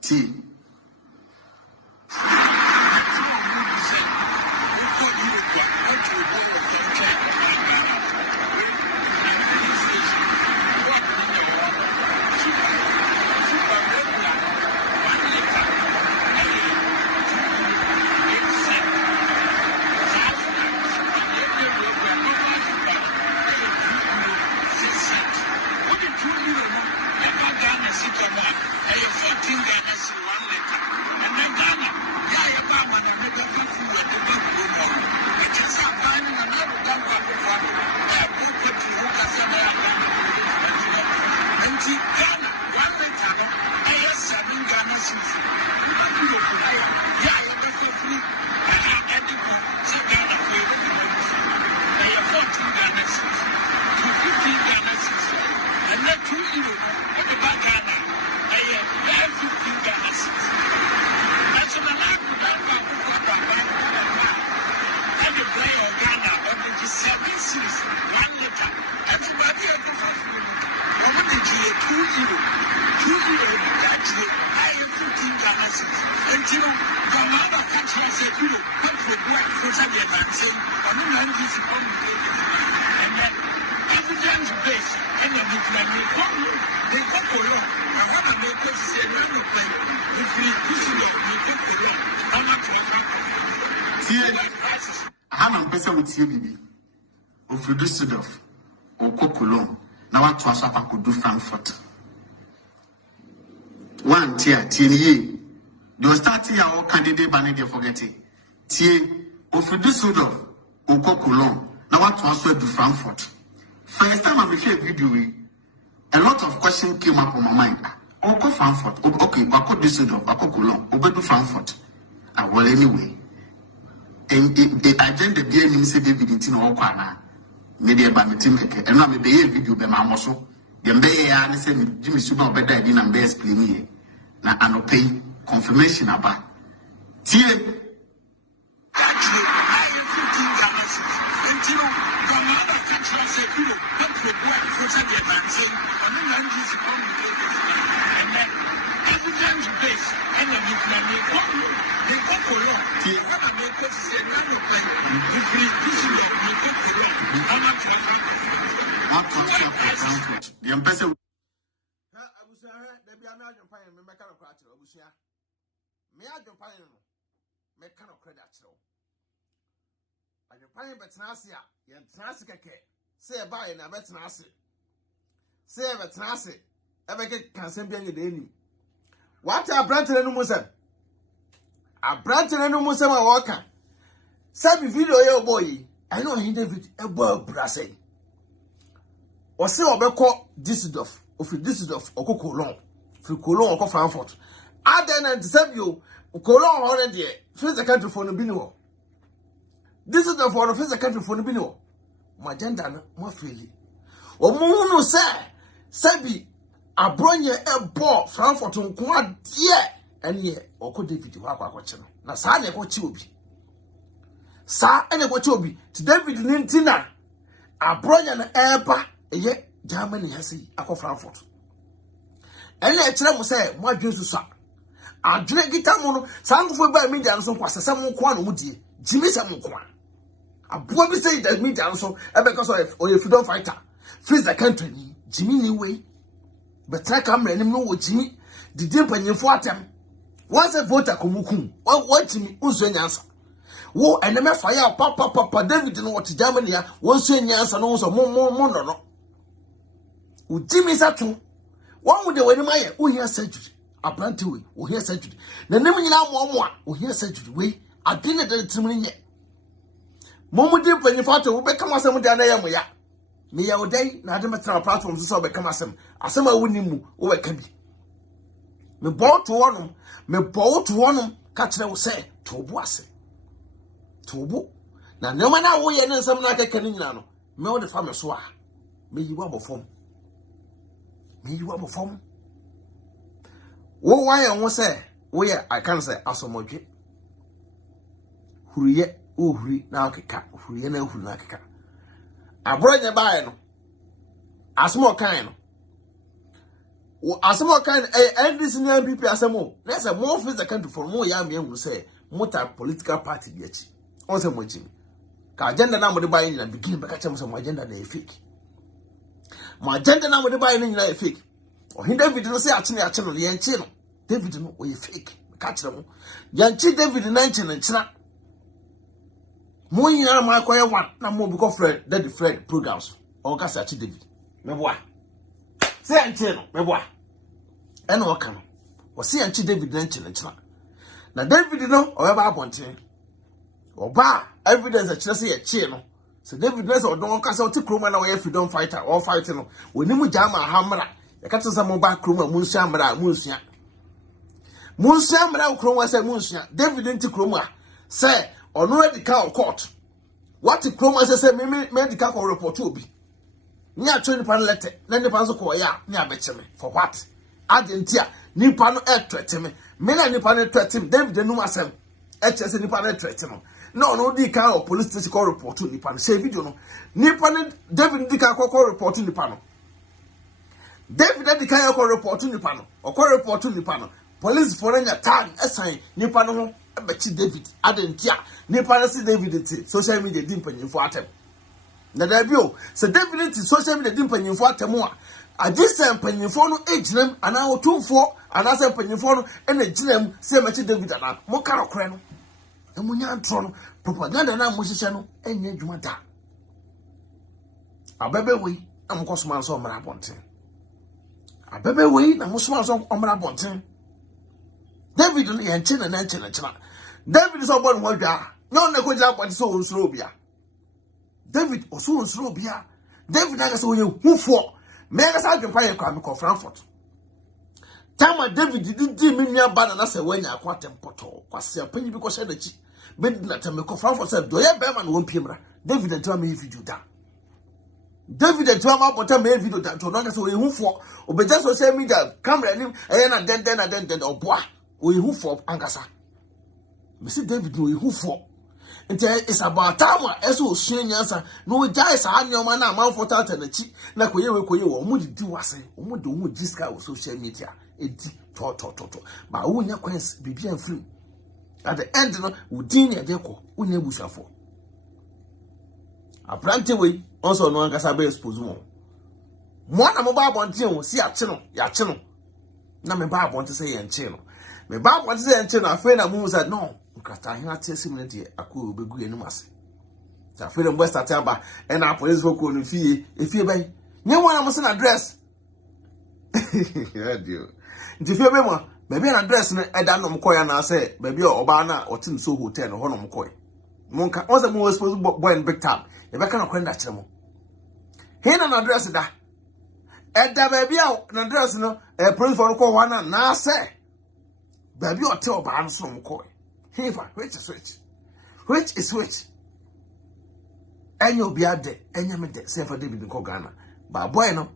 ti And you know, the mother country said, you know, what for what for Saturday and saying, I don't know this is on the and then evidence based and then they come along. I want to make us say, no, if we push it up, we come along. I'm not going to see I'm person with you, of Düsseldorf or Cocolon. Now what was up, I could do Frankfurt. One tier, TNE. They were starting our candidate by they forget it. Tier of Düsseldorf or Cocolon. Now what was to do Frankfurt. First time I made a video, a lot of questions came up on my mind. Oh, go Frankfurt. Okay, I could Düsseldorf, I could Cologne, or go to Frankfurt. Well, anyway. And the agenda being in say David in Okwana, maybe about the team, and not maybe a video by my muscle. The Mbey and said Jimmy Suba better than best play. Now, I no pay confirmation about. Tie. The ambassador. Say a buy and a veteran. Say a veteran. Ever get cancer being the enemy. What a branch and Muslim? A branch and Muslim walker. Sabi video, your boy. I know he David a boy brassy. Or say, or call Düsseldorf, or for Düsseldorf, or Cologne, for Cologne or Frankfurt. I then save you, Cologne already, face the country for the Bino. Düsseldorf for the face the country for the Bino. My gender, more freely. Or Mono say, Sabi, a bronye a ball, Frankfurt on quad, yeah, and ye, or could David you have a question. Now, Sanya, what you be. Sa, and what you be, to David Nintina, a bronye and airba. Ye Germany has a Frankfurt. And let them say, my Jesus, I drink it. Some for by me down some was some quan would ye, Jimmy Samukwan. A boy say that me down so, because of or if you don't fight her, freeze the country, Jimmy way. But track a man know Jimmy, the deep and you fought them. Once a voter Kumukum, what Jimmy was an answer. War and the fire, Papa, David, and what Germany, one saying yes and also more, no. Jimmy Satu, one with the way my who hear surgery, a brand two, who hear surgery. The name you now more, who hear surgery way, I didn't tell me yet. Momo dip when you fought to become a some down there. Me our day, not a matter of platforms to so become a summer winning over can be. Me bought to one, catch them say, to was it. To book. Now, no man, I will and some like a canino. Me all the farmers were. Me you were before. You were before. Why I won't say, where I can't say, Asomoji. Who yet, who now cat, who you know who like a cat. I brought your buying a small kind. A small kind, and this new people as a more. That's a more physical country for more young men will say, motor political party yet. Also, Mojim. Agenda now with the buying and begin back at some agenda they fake. My agenda now with the buying in a fake. Or he David don't say actually a channel, Yanchino. David no way fake. Catch them. Yanchi David 19 and China. More in my choir one, no more because Fred, Daddy Fred programs. Or Cassachi David. Me boy. Say Anchino, me boy. And what can. Or see Anchi David 19 and China. Now David no, or ever want him. Or bar evidence that Chelsea a chino. So David Ness or don't cast out to Kruma now if you don't fight her or fighting. When you jam a hammer, you catch some mobile Kruma, Moonsham, Moonsia. Moonsham, Kruma said Moonsia. David into Kruma. Say, or no medical court. What the Kruma says, medical report to be. Near 20 pound letter, then the Panzo Koya, near Betchame. For what? I didn't hear. Nipano air threat me. Men and Nipano threat him, David the Numasem. HS Nipano threat him. No, the car or police station call report to Nipan. Say video no. Nipan David the car call report to Nipano. David the car call report to Nipano. Or call report to Nipano. police for any time assign nipa no ho abachi David adentia nipa no si David ti social media di mpanyimfo atem na da bio se David ti social media di mpanyimfo atem a agisa mpanyimfo no ejinam ana otumfo ana se mpanyimfo no ena ejinam se machi David ana mo karokre no emunya antro no propaganda na mo hihye no enya adwuma da abebe we amkosoma so omra bonten abebe we na musoma so omra bonten David no yenche na David so born hodwa no na ko ja body so onsuro obia David oso onsuro obia David aga so yen hufo mega sa adwempa ye kwa me ko Frankfurt tama David di minya bana na se wanya akwa tempoto kwase apanyi bi ko hye dachi bedi na tame ko Frankfurt se do ye be man won piemra David ntwa me video da David ntwa ma bota me video da to no aga so yen hufo obeja social media camera ni e na den oboa we who for angasa. Mr. David no who for. It's about time eso shin answer. No guys are your man man for that and the chi. Na koye wo mudi di wase. Omudi wo jiska wo social media. Edi to. Ma wo nya kwens bibi an free. At the end no wo din ya deko. Wo nya busafo. Apprenti we also no angasa be expose mo. Mo na mo ba bonten wo si ache no, ya che no. Na me ba bonten say ye nche no. Me ba what say enti na afre na mu said no nkata hin atese me de akọ obegu enum ase ta afre dem west ataba e na police ko no fie efie ban nye wona mo se na address radio nti fie be mo be na address no e da no mo koya na say be oba na otim so hotel no ho no mo koy mo nka o se mo suppose boy in big time e be ka na kwenda kire mo hin na address da e da be na address no e police for ko wana na say baby or tell by some coy. Heaver, which is which. And you'll be out there, and you made say for David Kogana. But boy, no,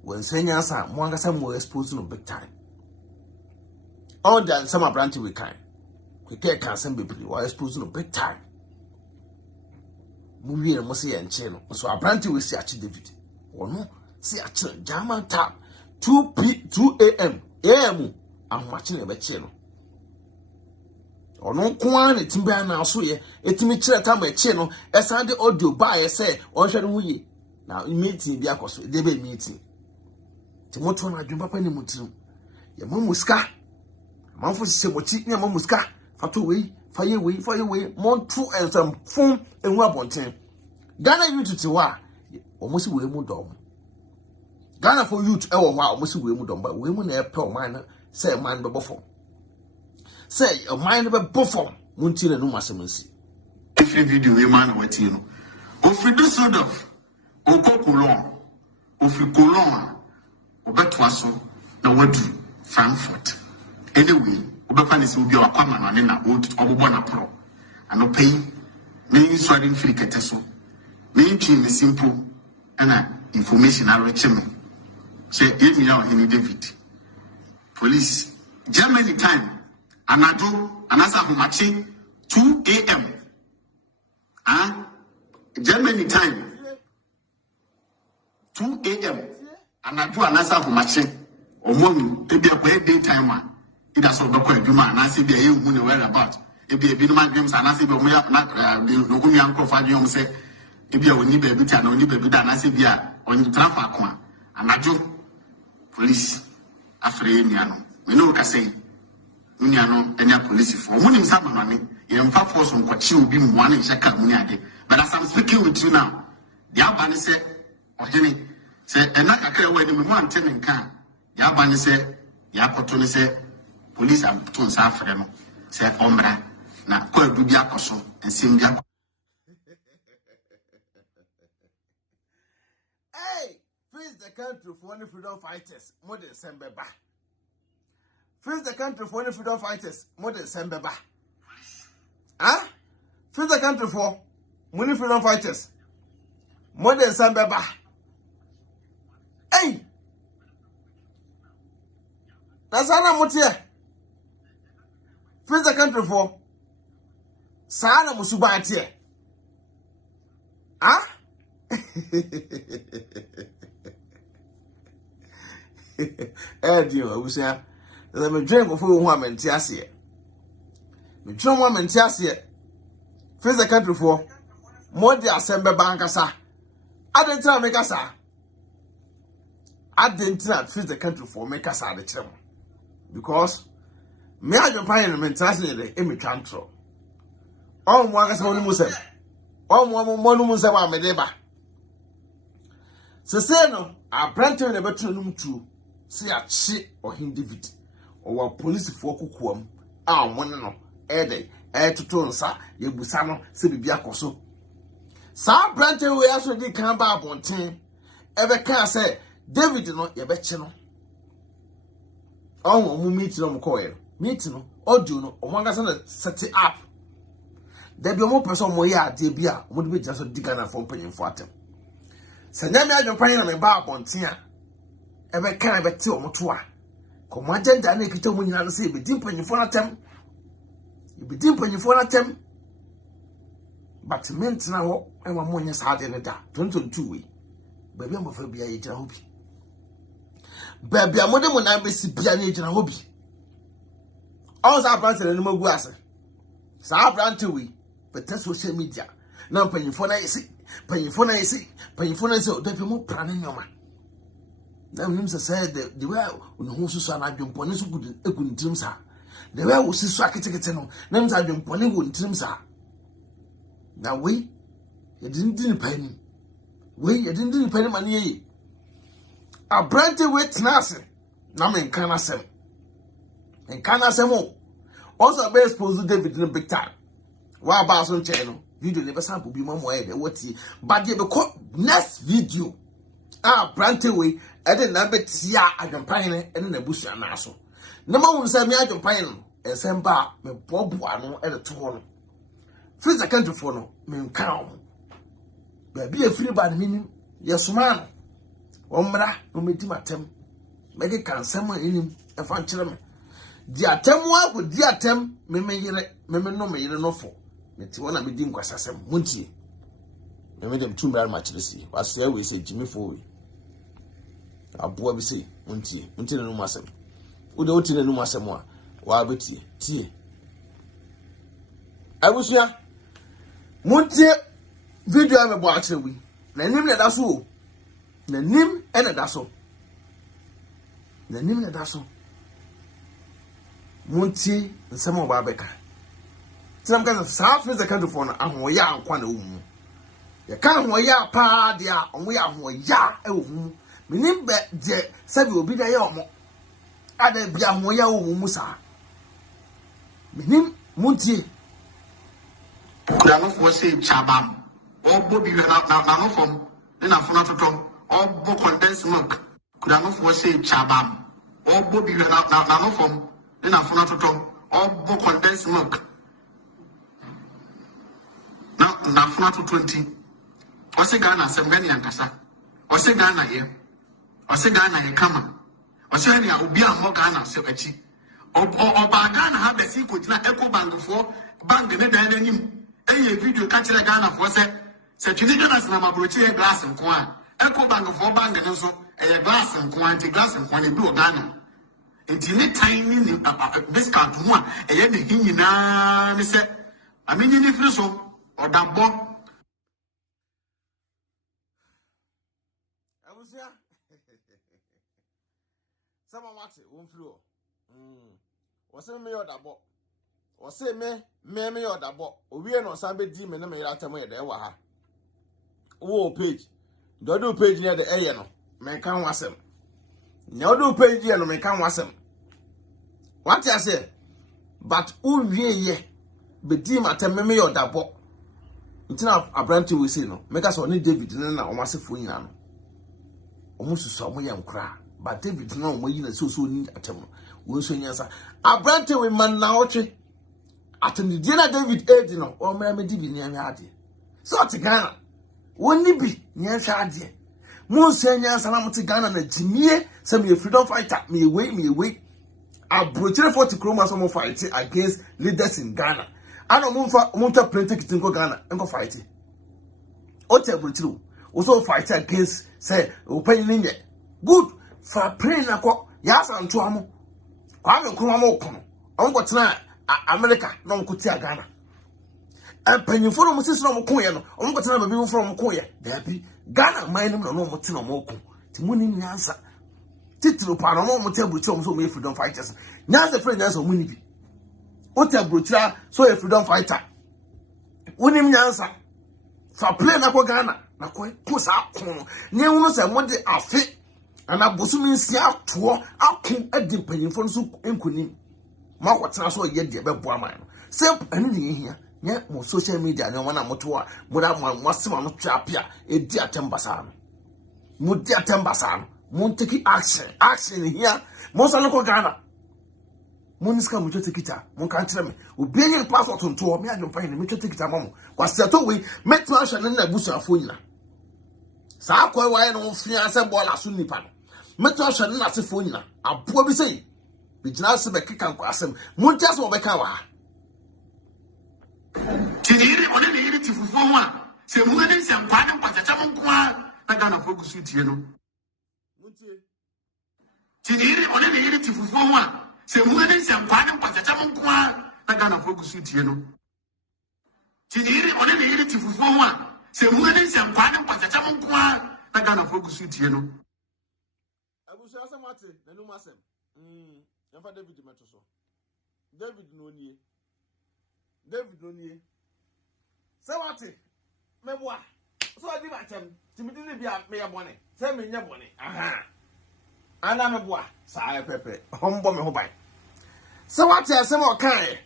when saying us, Mwanga some more exposed no big time. All that summer branch we kind. We can't send people while exposed no big time. Movie and Mossy and channel. So our branch we see David. Or no, see a German tap 2 a.m. AM. I'm watching a channel. Ono kwa ne timba na so ye etimi kire ta ma eche no esande audio ba ye say on hwe no ye na meeting bi akoso de be meeting timoto na adwumpa pa ne mutim ye mamuska manfo se moti ne mamuska fato we faye we montu ensam fun enhu abonten Ghana youth ti wa omosi we mu dom Ghana for youth e wo wa omosi we mu dom ba we mu na e pe o man na say man be bofo say a mind be perform munti na no masemansi every video we man wati no ofri do sort of okokolon ofri kolon obetwa so na wadu Frankfurt anyway obefa ne se obi akwama no ne na obobo na pro ano pay me swadi free keteso me twi me simple ana information a reach me say emi na Ohene David police Germany time anado anasa humachi 2 a.m. Germany time 2 a.m. anado anasa humachi omomi ebi akwa day time a ida so be kwa adwuma anasa bi aye hu ne where about ebi no ma dreams anasa bi omo ya na no gumi anko fa dwom se ebi a oni ba bi ta na oni ba bi da anasa bi a oni trafa akwa anado police afre ni ano me no ka say Uniano, any police for winning some money, you have force on what you will be one in Shaka Muniade. But as I'm speaking with you now, the Albany said, Ohene said, and not a clear way in 110 can. The Albany said, Yakotoni said, police have put south for them, said Ombra, now quite do Yakoso and sing Yak. Hey, freeze the country for any freedom fighters, more than Sembeba. Freeze the country for any freedom fighters, more than Sembeba. Freeze the country for many freedom fighters, more than Sembeba. Hey! That's all I'm here. Freeze the country for Sana Musubati. Eh, dear, I was here. The me drink of who want mentiasie. Me drum one mentiasie. Face the country for more the assembly bankasa. I didn't tell me kasa. I didn't face the country for make us the term. Because me I don't find mentiasie the emi transfer. Oh, one is one musem. Oh, one musem me deba. Se say no, I brand in the bedroom too. See a shit or him David or police for kukuam. Ah, one no, Ede, to Tonsa, Yebusano, Sibiacoso. Sa brand we also did come back on 10. Ever can say, David, no, your betchino. Oh, meeting on coil, meeting, or do no, or one doesn't set it up. There be more person more ya, dear Bia, would be just a digger from paying for them. Send me out your paying on a bar on 10. Ever can I bet two or two? Come on, then I make it when you say, be deep when you phone at them. You be deep when you phone at them. But meant now, and one more years hard in the dark, 22 weeks. Baby, I'm afraid be a age and hobby. Baby, I'm more than I be see an age and hobby. All our brands and no more grass. So I brand to we, but that's social media. Now, paying for I see, paying for I see, paying for I say, there's more planning your man. Now, Nimsa said the way when who saw I don't punish good a good trimsa. The way was his socket ticket, names I don't punish good trimsa. Now, we, you didn't pay me. We, you didn't pay money. A brand with Nasa. Now, in Canasem. And Canasemo. Also, best supposed David in a big time. Why about some channel? Video never sample be more way than what he. But you have next video. Brantaway, I didn't have it. See, I can pine and then a bush and asso. No one said me, I can pine and send back me Bob one at a torn. First, I can't follow me calm. But be a free by the meaning, yes, man. Ombra, no meeting my tem. Make it can someone in him and find children. The attempt with the attempt, me no me no for. It's one of me dim was as a munty. I made them too very much to see. I say we say Jimmy Foley. A boy we say, munty no massam. We don't no massam. Why be tea? I was here. Munty video I'm about to we. The name that that's all. The name and that's all. The name that that's all. Munty and some of Babeka. Some kind of South is a country for and we are quite a woman. You can't wear ya pa dear, and we are more ya a woman. Meaning that the said will be the yomo. Other be a more ya musa. Meaning Munty. Could I not say Chabam? Or Bobby now from then I found out to or book condensed milk. Could I not say Chabam? Or Bobby now from then I found out to or book condensed milk. Now, Nafuna to 20. Or say Ghana, some Ghanaian and Kasa. Or say Ghana here. Or say Ghana here, come on. Or say Ghana, Ubia more Ghana, so Echi. Or Ghana have the secret, not Echo Bank for Bank and then him. Any video catch the Ghana for said you didn't ask Nama Bruchi a glass and coin. Echo Bank for Bank and also a glass and quantity glass and when you do Ghana. It's in a tiny this card one, a yet the Hina said, I mean, you need so. Or that boy. I was here. Someone watch it, won't flow. Was it me or that boy? Or say me or that boy? We are not somebody demon and me out of me there. Oh, page. Don't do page near the A. Man can't wash him. No do page here, no man can't wash him. What I say? But who ye be demon at me or that boy? It's not a brand we say no. Make us only David and now massive for you. Almost some young cry. But David no way in so need at him. We say yes. A brand we man now. At the dinner David Edino or Mammy Divi near Hardy. So to Ghana. Won't be near Shadi. More seniors and I'm to Ghana and Jimmy. Some of freedom fighter me away. I brought 40 chromosomes fighting against leaders in Ghana. I don't move to play ticket in Ghana and go fight it. Whatever true. Also fight against say opening it. Good for praying a cock. Yes, and to amo. Kwame Nkrumah mo kono onko tena America na onko tia Ghana empanyimfo no mo sisi no mo koye no onko tena ba bi from koye dabi Ghana man no mo tena mo ko ti muni nyansa titiro pa no mo tebru chi so mo freedom fighters nyansa friend nyansa mo ni bi o tebru chi so e freedom fighter woni nyansa fa play na ko Ghana na ko sa ko ne unu se mo de afi ana bosumi nsia to akon adi mpanyimfo no so enkonim ma ko tena so ye de be boa man no se ani ne hia nye mo social media ne wana moto a mo da mo asema no twapia edi atembasa no mo di atembasa no mo take action hia mo so no ko Ghana mo niska mo chote kita mo kan tire me obi enye passport nto me adwo pan ne me chote kita mo kwa seto we metwa hwe ne na busuafo nyina sa kwa waye no fia se bola so nipa no metwa hwe ne na sefo nyina abo bi sei bi gina se be keka kwa asem mo ntia se obeka wa Tiniri one ne yiri tifufu ho a se mu ne nse nkwa ne mpachacha mo nko a na Ghana focus tie no Tiniri one ne yiri tifufu ho a se mu ne nse nkwa ne mpachacha mo nko a na Ghana focus tie no Tiniri one ne yiri tifufu ho a se mu ne nse nkwa ne mpachacha mo nko a na Ghana focus tie no abusu asamate na no masem yamfa David metoso David no nie Sawate meboa so adi batem timidini bia me yabone se me nya bone aha ana meboa sa pepe hombo me ho bai Sawate asem o kan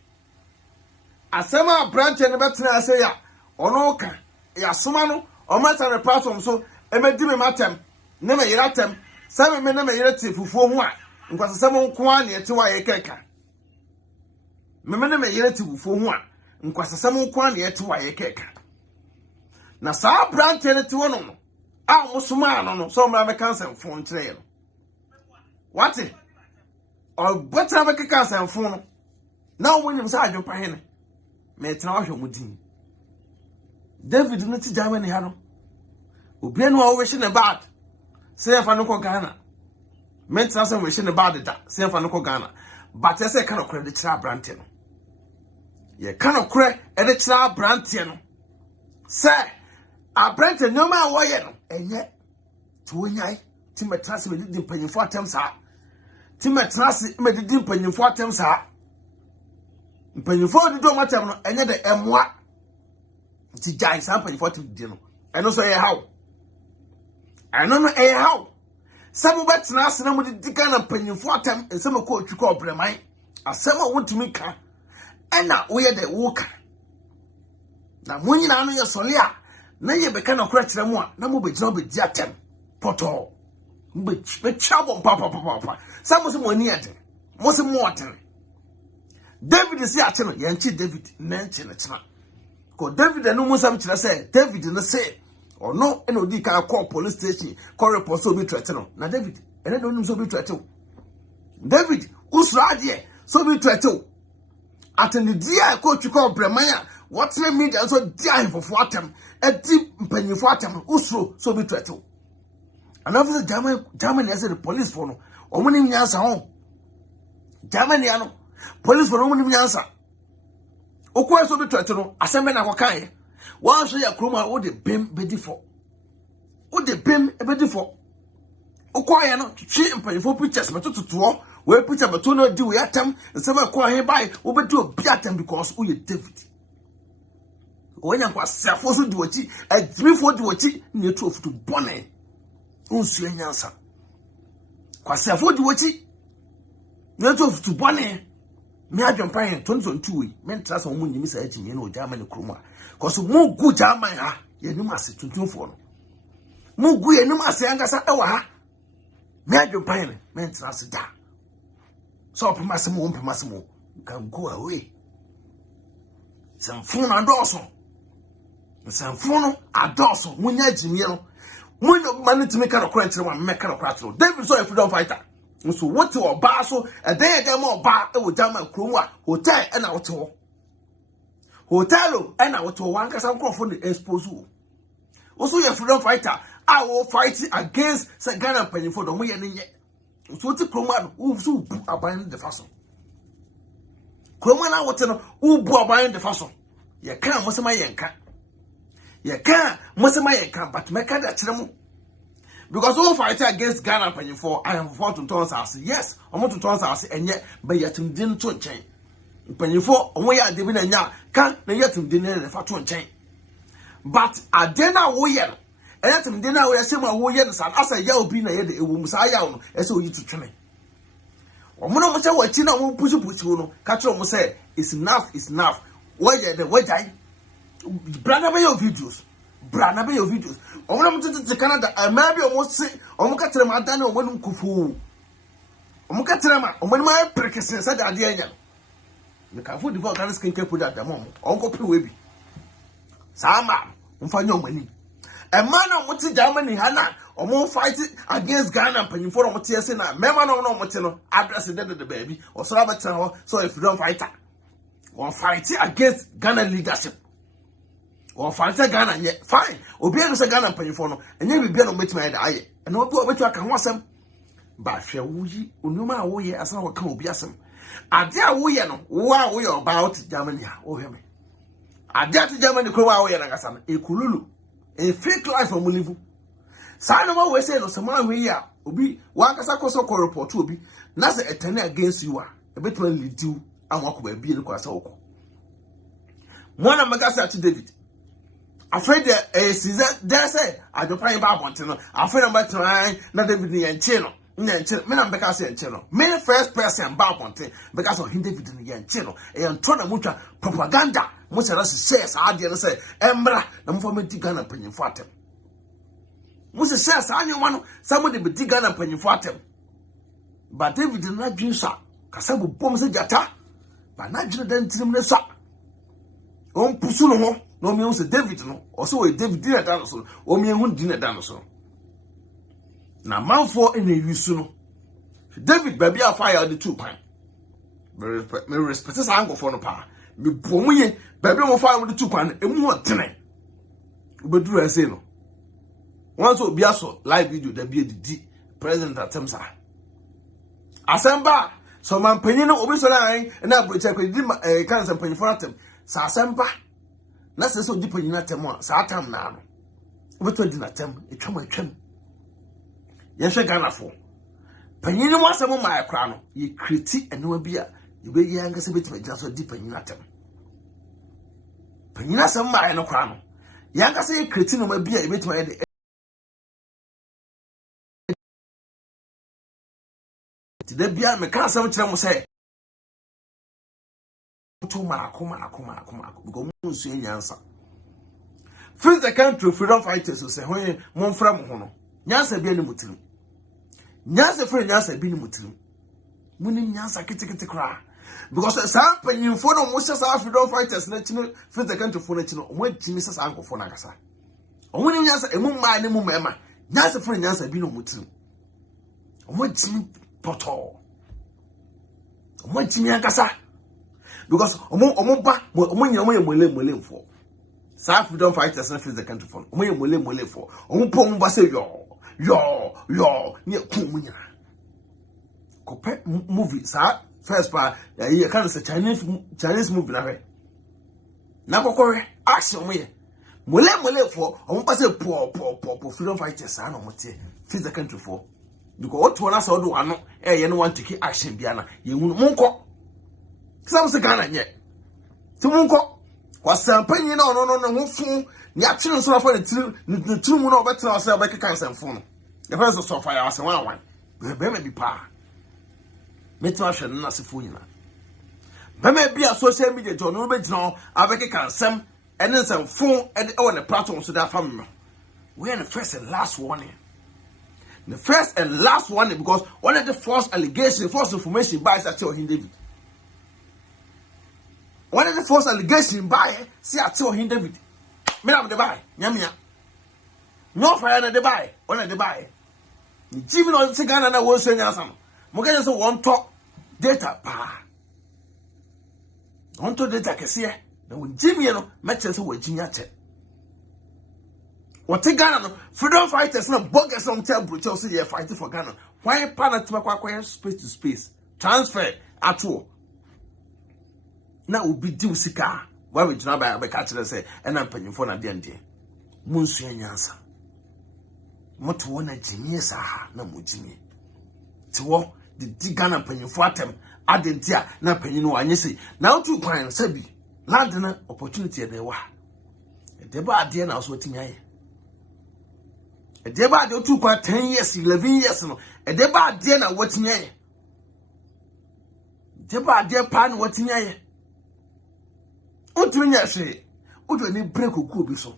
asema branch ne betena ase ya ono ka ya soma no o mata ne platform so emedi me matem ne me yiratem se me ne me yirati fufuo ho a nkwasesem nko a ne eti wa ye keka me ne yirati fufuo ho a nkwasesem nko a ne eti wa ye keka na sa branch ne ti wono no a musuma no so mra me cancel phone kire no what o beta be cancel phone no na wonim sa AdwenepaHene me tena wa hwemudin David no ti Germany ha no obi no a wo hye ne bad se fa no ko Ghana me tena se wo hye ne bad da se fa no ko Ghana but se ka no kore de kira branch no ye ka no kore e de kira branch no se a branch no ma wo ye no enye ti wonyai ti metena se me di mpanyimfo atem sa ti metena se me di mpanyimfo atem sa mpanyimfo di do matem no enye de emoa ti jai sa mpanyimfo atem di no eno so ye hawo eno no e hawo sabu betena se na mo di Ghana mpanyimfo atem ensem ko otwiko obreman asem a wontumi ka ena wo ye de wo ka na mo nyina no ye sole a na ye beka na kora kire mu a na mo begina obedi atem poto be chabo papa sabu se mo ni ade mo se mo ade David si ate no ye nchi David na nchi ne tena ko David no mo sam kire se David no se ono ena odi ka call police station call report so bi trete no na David ene do nim so bi trete o David usra ade so bi trete o atende dia ko twiko breman a what media so dia infofo atem edi mpanyifo atem usro so bi trete o another Germany as the police for no omuni nyansa ho Germany ano police for omuni nyansa okwa so bi trete no asembe na kokan wan so ya kroma wo de bem bedi for wo de bem ebedi for okwa ya no twi mpanyifo pictures metototo we picture beto no di we atem nsema ko ahe bai wo bedi obi atem because wo ye David wonya kwa safo so di wachi adrifo di wachi ne to ofutu bone unsu enyansa kwa safo di wachi ne to ofutu bone me AdwenepaHene 2022 we men trust on mun nyimi sa atimi na o Germany kroma cause mo gu Germany ha ye nim ase tuntunfo no mo gu ye nim ase angasa ewa ha me AdwenepaHene men trust da so pemasemo can go away some phone adoso munya jimie no munyo mani to make a correct one make a crash David so freedom fighter so what to oba so e dey dem oba e wo German kromwa hotel e na woto hotel e na woto wan kasa nkrofo ne expose wo so ye freedom fighter I will fight against Ghana mpanyimfo do mo ye ne ye So to Croma, who abandon the fason. Croma, what who abandon the fason. You can't, Mosama Yanka. You can't, Mosama Yanka, but make that tremble. Because all fighting against Ghana penny for I am for to turn house. Yes, I want to turn house, and yet, but yet didn't turn chain. Penny for, and we are diving and ya, can't, and yet dinner the fat chain. But I dare not wear. And at him dinner, we are saying my warriors and as a yell being a head, it will Messiah, as so you to train. Or one of what Tina won't push you, catch on say, it's enough, it's enough. Why the way I brand away your videos, brand away your videos. I want to Canada, I may be almost say, Omukatrama Dano, one kufu. Omukatrama, when my precautions said idea. The Cafu devout can put at the moment, Uncle Pruibi. Sama, find your money. A man on what Germany Hana, or more fighting against Ghana, and you for what you're saying, Member no Motino, address the dead of the baby, or so if you don't fight her. Or fighting against Ghana leadership. Or fight Ghana, yet fine. Or be able to Ghana Penifono, and you will be able to make my eye, and not do what you can want some. But shall we, Unuma, we as our come be some. I dare we know what we are about Germany, oh, hear me. I dare to Germany, Crow, and Agasan, a Kululu. A fake life from Munivu. Sign of always say, no, someone we are, Obi, Wakasako report to be, Nasa a tenor against you are, a bit when you do, and walk away, be the Quasoko. One of Magasa to David. Afraid that a Caesar, dare say, I don't find Babantino, afraid of my trying, not David and Channel, men Becassi and Channel, many first person Babonte, because of him David and Channel, and Tona Mucha propaganda. Most of us says, I dare say, Embra, the movement Tigana penny for them. Most says, I knew one, somebody be Tigana penny for them. But David did not do so, Casabu bombs a jata, but not then Timnessa. On Pusuno, no means a David, no, or so a David dinner dinosaur, or me won't dinner dinosaur. Now, man for in a Yusuno. David, baby, I fire the 2 pine. May respect his uncle for no power. Me bomuye baby mo fa with the 2 pan emu hotene obeduru ese no once obi aso live video da bi edidi president atemsa asemba so man panyin no obi so lan na abrocha ko di kan san panyin for atem sa asemba na se so di panyin atem a sa atam na no obeto di na atem etwam ye hwe Ghana fo panyin mo asem ma akra no ye kriti eno bi a you be young, so bit just a deep in atom. Penina some mine no crown. Yanka say cretin may be a bit my today be a mechanism to say. Kuma, go moon soon answer. First, the country freedom fighters who say, when one from Hono, Nasa be any mutim. Nasa friend Nasa be mutim. Munin Nasa kitty cry. Because some penny for no most freedom fighters, national first the country for national, when Mrs. Uncle for Nagasa. Only Nasa, a moon my name, Mamma, Nasa friend Nasa be no mutim. What Jimmy Potto? What Jimmy Agasa? Because Omoba, when you're willing for. South freedom fighters and the country for. When you're willing for. Ompong Basse, yo, near Kumina. Compare movies, first part, you can't say Chinese movie. Now, for action, me. Mole for, Ompasse poor freedom fighters, I know what feed the country for. Because what one us all do, I know, you want to keep action, Biana. You won't monko. Some say Ghana yet. To monko. Was some penny no phone. The action so for the 2 more better ourselves like a cancer phone. The first of so fire as one. May be pa. Metal not a phone. May be a social media to no bed now. I beg a cancer and then some phone and on the platform to that family. We're the first and last warning. The first and last warning because one of the false allegations, false information by Ohene David. One of the false allegations by Ohene David. Me am the buy, nyamia. No fire na the buy, one the buy. Ni Jimmy no se Ghana na wo so nyasam. Mo ka so won to data pa. Won to data kese na wo Jimmy no meche so wo jinya che. What Ghana no freedom fighters no bogus on tell brutal say they fighting for Ghana. Why panatima kwa space to space transfer at all. Now will be due sika. Why would you not buy a catcher and say, and I'm paying for a dente? Monsieur Yansa. What one a genius, no more Jimmy. To walk the Digana penny for them, I didn't hear, no penny no, and you see, now 2 points, Sebi, London opportunity they were. A deba dear now, what me. A deba de 2 quite 10 years, 11 years, no, a deba dear now, what me. Deba dear pan, what me. What do you say? What do you break or could be so?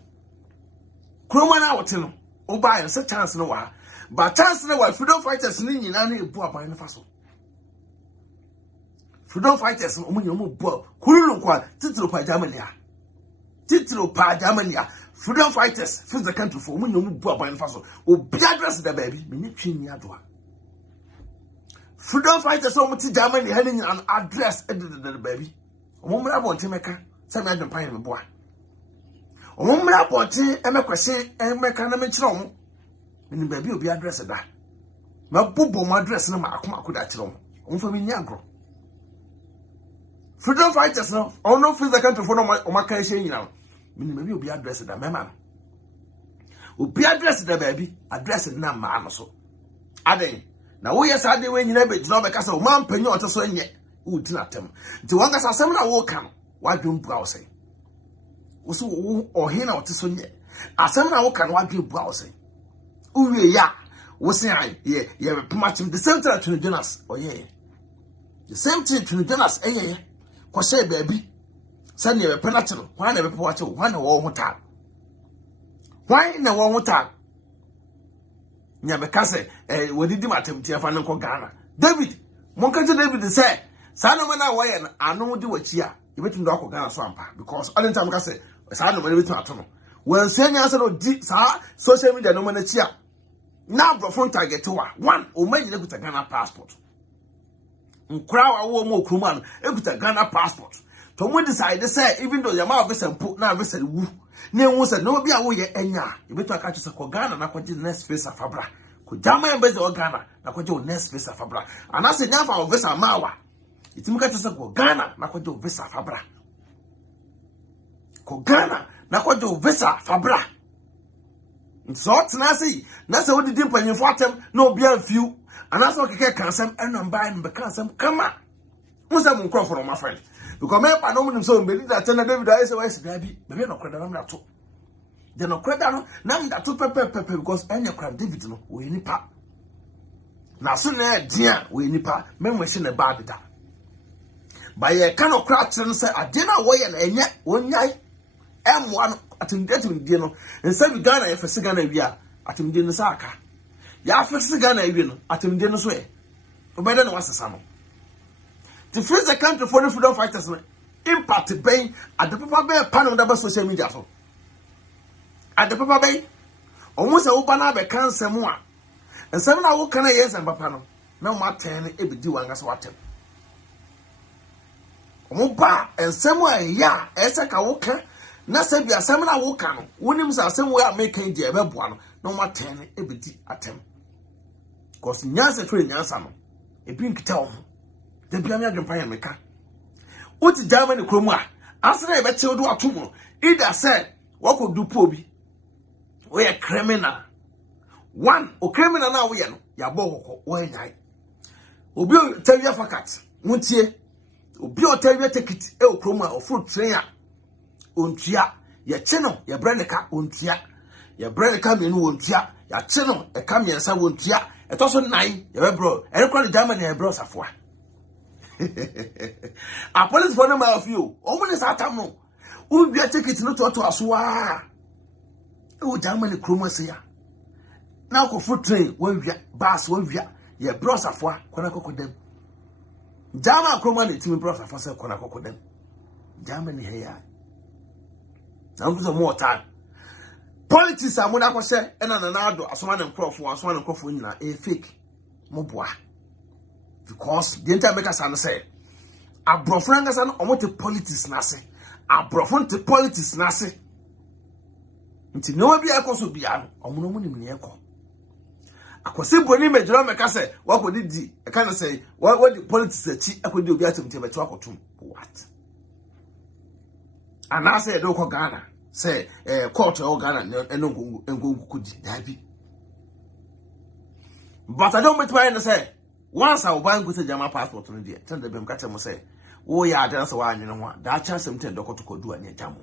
Cromana out in Oba and such chance no one. But chance no one, freedom fighters in any poor by the faso. Freedom fighters, Omunio Bob, Kurukwa, Titlo Pajamania. Titlo Pajamania, freedom fighters, fill the country for Omunio Bob by the faso. O be address the baby, Minichi Yadwa. Freedom fighters, so much Germany having an address edited the baby. A woman about Timeka. Some of them pay me boy. A woman about and a question and make an image wrong. And the baby will be addressed that. My boobo, my dress, and my could at home. On for me, Yagro. Freedom fighters now. Oh, no, feel the country for my case, you know. Meaning, maybe will be addressed that, my man. Will be addressed the baby, addressed now, my so. Adding, now, we are sadly when you never drop a castle, one penny or so yet. Who did not tell me. To one that's a seminar will come. Why do you browsing? Also, or here or to so yet. A seminar will come. Why do you browsing? Oh, yeah. Was saying, yeah, you have much the same thing to the journals. Oh, yeah. The same thing to the journals. Eh, yeah. What say, baby? Send you a penalty. Why never watch one or one time? Why in a one time? Never can say, what did you attempt to find Uncle Ghana? David, Monka David said, Sanamana, why I know do what here. You bet him to Ghana swamper because all the time I say, Sanamana with Matono. Well, saying answer no deep, social media no man here. Now, before I get to one, or maybe you put a Ghana passport. Crowd a war more crewman, put a Ghana passport. To when decide to say, even though your mouth is and put now, vessel woo. Near was a no be away enya. You better catch us a Ghana, not what the next face of Fabra. Could Jama and Bezo Ghana, not what your next face of Fabra. And I said, now for Vessa Mawa. It's Mukata Ghana, not what your Vessa Fabra. Ghana, not what your Vessa Fabra. So, Nasi, Nasa what the dimple in your bottom, no beer few. And that's what I can some and I'm buying because some come on. What's that one from my friend? Because I know him so believe that David Arr is baby, maybe no credit on that too. Then no credit on now that two pepper because any crab David no, we nipa. Now, soon, dear, we nipa, men wishing a bad that. By a kind of crowd and say, I did not weigh and yet one night. M1 at him getting dinner and said, Ghana if a cigar via at him dinner saka. Ya for cigar even at him dinner's way. But better than what's the summer. To freeze the country for the freedom fighters, impact the pain at the Papa Bay panel of social media. At the Papa Bay, almost a open up a cancer more. And 7 hours can I yes and Papano. No more 10 every do and as what. Oba and somewhere, yeah, as a walker. Na se bia asem na wo ka no wonim se asem we amakan die beboa no no ma 10 ebedi atem cause nyansa free nyansa no e bi nkita wo de bia me adwempa ya meka oti Germany kromu a asere e bete do atom no either say wako du po bi we a criminal one o criminal na wo ye no ya bo wo nyai obi o tawia fakat muntie obi o tawia ticket e o kromu a o fruit train a ontua ya cheno ya brandeka ontua ya brandeka menu ontua ya cheno e kamiensa ontua e to so nine ya bro e rekwa Germany ya bro safwa a police for number of you o mo ni satam no u bia ticket no to aso a o Germany kromase ya na ko foot train wa wia bus wa wia ya bro safwa kona kokodem Germany kromane timi bro safwa se kona kokodem Germany he ya now do more time. Politics are more like say, and another aswan and crop nyina a fake mobwa. Because the entire makers say, a brofrangas and omote politics nase, a brofonte politics nase. Until no be a cost of bian, or monomony. akwose boni mejiro meka say wakodi di e kan say what the politics achi akodi obi atemte beto akotum what and I say do ko Ghana say court o Ghana engo kudi dabi but I don't meet my say once I buy go to Jama passport no dey tell them ka tell say wo ya address wa anwene ho da chance am ten dokoto kodu anya jamo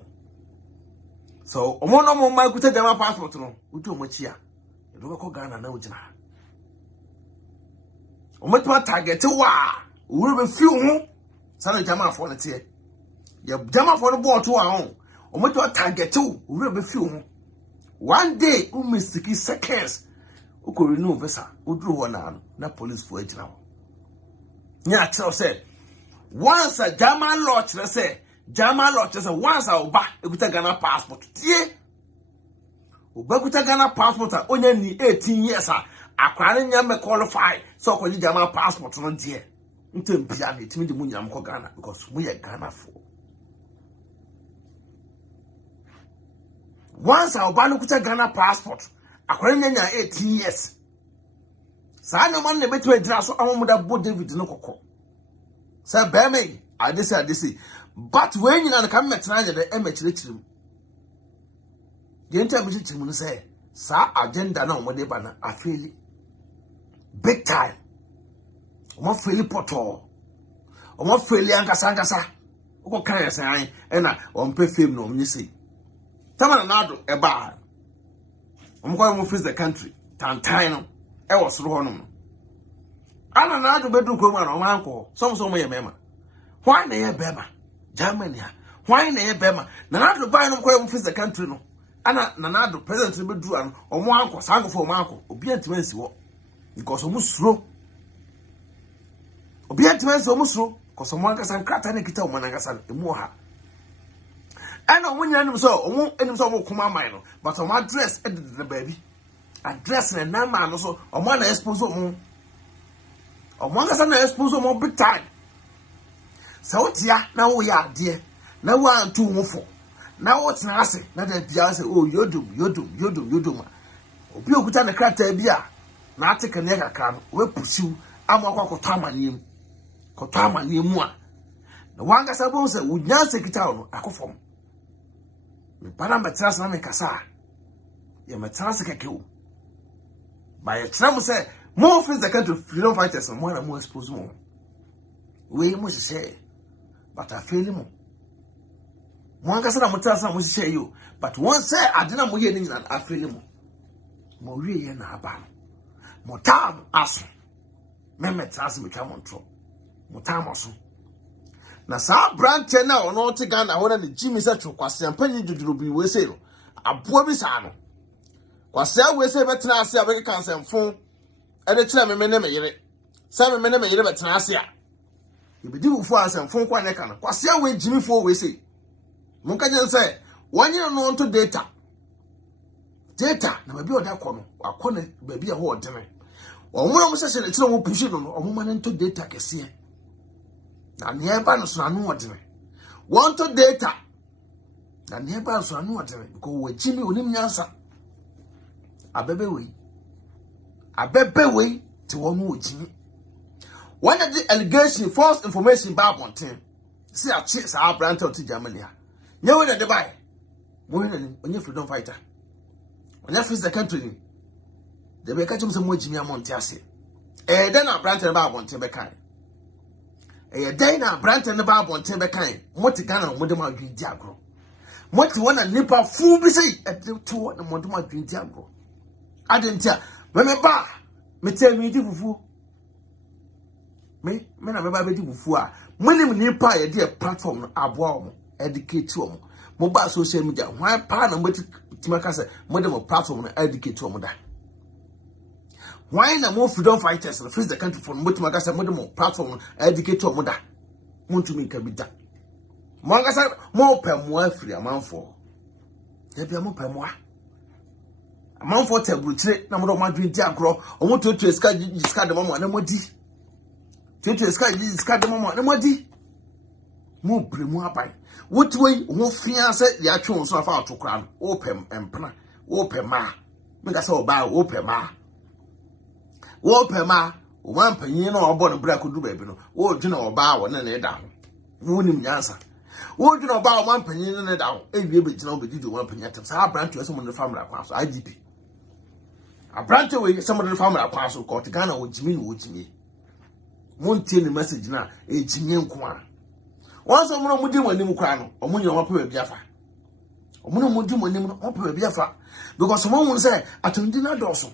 so omo no mo ma go to Jama passport no utu omo chia do ko Ghana na ujina omo to target wa wo be fi ho sana Jama for na tie ya Jama for no board to ahun omo to target wo be fi ho one day o mistake seconds uko renew visa udru ho na police for ejina ho nya tell say once a Jama law say once a oba ekuta Ghana passport tie oba ekuta Ghana passport a onya ni 18 years a akware nya me qualify so ko Jama passport no die ntempia na etimi de munyam ko Ghana because we are Ghana for once a oba ekuta Ghana passport akware nya 18 years sa na man na betu adira so ahomuda bo David no kokko say beme I say but when you na come metra ya de emechirichirim yenta bichichirim no say sa agenda na omode ba na afeli big time omo feli poto omo feli ankasa uko kan ya say na ompe fame no omnye say tamana nado eba omko mo face the country tantan no e wo soro ho no ana na ado bedun ko ma na o man ko some ye mema why na ye bema Germany why na ye bema na ado buy no ko mo face the country no ana na ado president bedu an o mo anko sango fo mo anko obi antimansi wo because o mo suro obi antimansi o mo suro because o mo anka san krata na kita o mo anka san emu ha ana o mo nyanim so o mo enim so o mo kuma man no but o mo address the baby address na na man no so o mo na expose o mo na expose o mo big time so tia na wo ya ade na wo antu wo fo na wo tena ase na da bia say oh yodum obi okuta na krata bia na ateke ne kakra no we pusiu amakwa koto amanie mu a na wanga sabo say wo nyanse kita no akofom me para metrasa na me kasa ya metrasa kekewo by tram say more friends that country freedom fighters and more and more exposed more we must say but I feel mo one ka say na metrasa mo say you but one say adena mo ye ni na I feel mo we ye na aba mo tam aso me metrasa me twa mo ntro mo tam aso na sa branch na ono te Ghana wona ne Jimmy say kwase ampanyi duduru bi we say no aboa bi sa no kwase we say betena ase abeke kansemfo ede kire me ne me yere say me ne me yere betena ase a ibidi bufu ansemfo kwa ne kana kwase we Jimmy fo we say mo ka je say wonye no onto data na baby oda kɔ no akɔ ne baby a ho odene omo sese ne kire wo push no omo ma ne nto data kese na nearby no so anu odene want to data na nearby so anu odene because we Jimmy onim nyansa abebe we ti wonu wo Jimmy one of the allegation false information ba bonten see a chase our brand to Germany ha nyewe na dubai mo ni onye freedom fighter onye freeze the country ni de be ka chim se mo Jimmy amonte ase den na brand ba bonten be kan den na brand ba bonten be kan mo ti Ghana mo de ma dwi di agro mo ti wona nipa fu bi sei to na mo de ma dwi di agro adentia me ba me tell me di fufu me na me ba be di fufu a monim nipa ye de platform no aboa mo educate mo ba social media why pa na mo ti maka say mo de mo platform no educate mo da why na mo freedom fighters no face the country for mo ti maka say mo de mo platform no educate mo da mo ntumi ka bi da mo anga say mo pe mo afiri amanfo ya bia mo pe mo amanfo tabruchire na mo do ma dwenti agro omo tutu ska de mo na mo di tutu ska de mo na mo di mo bremu aban wotwe wo fia se ya twe so afa atokra no o pem empna o pema me ka se o ba o pema wo pema wo man panyin no obo no bra kodu ba bi no wo dwena oba wo ne ne da ho wo nim nyansa wo dwena oba wo man panyin ne da ho ewie be gina wo be didi wo man panyin atem sa branch so mo ne family akwa so IGP a branch we some of the family akwa so ko te Ghana wo jimi mon tie ne message na e jimi nko a won so mo mudi mo nim kwa no omo nyo hope bi afa omo no mudi mo nim no hope bi afa because mo won say atondi na do so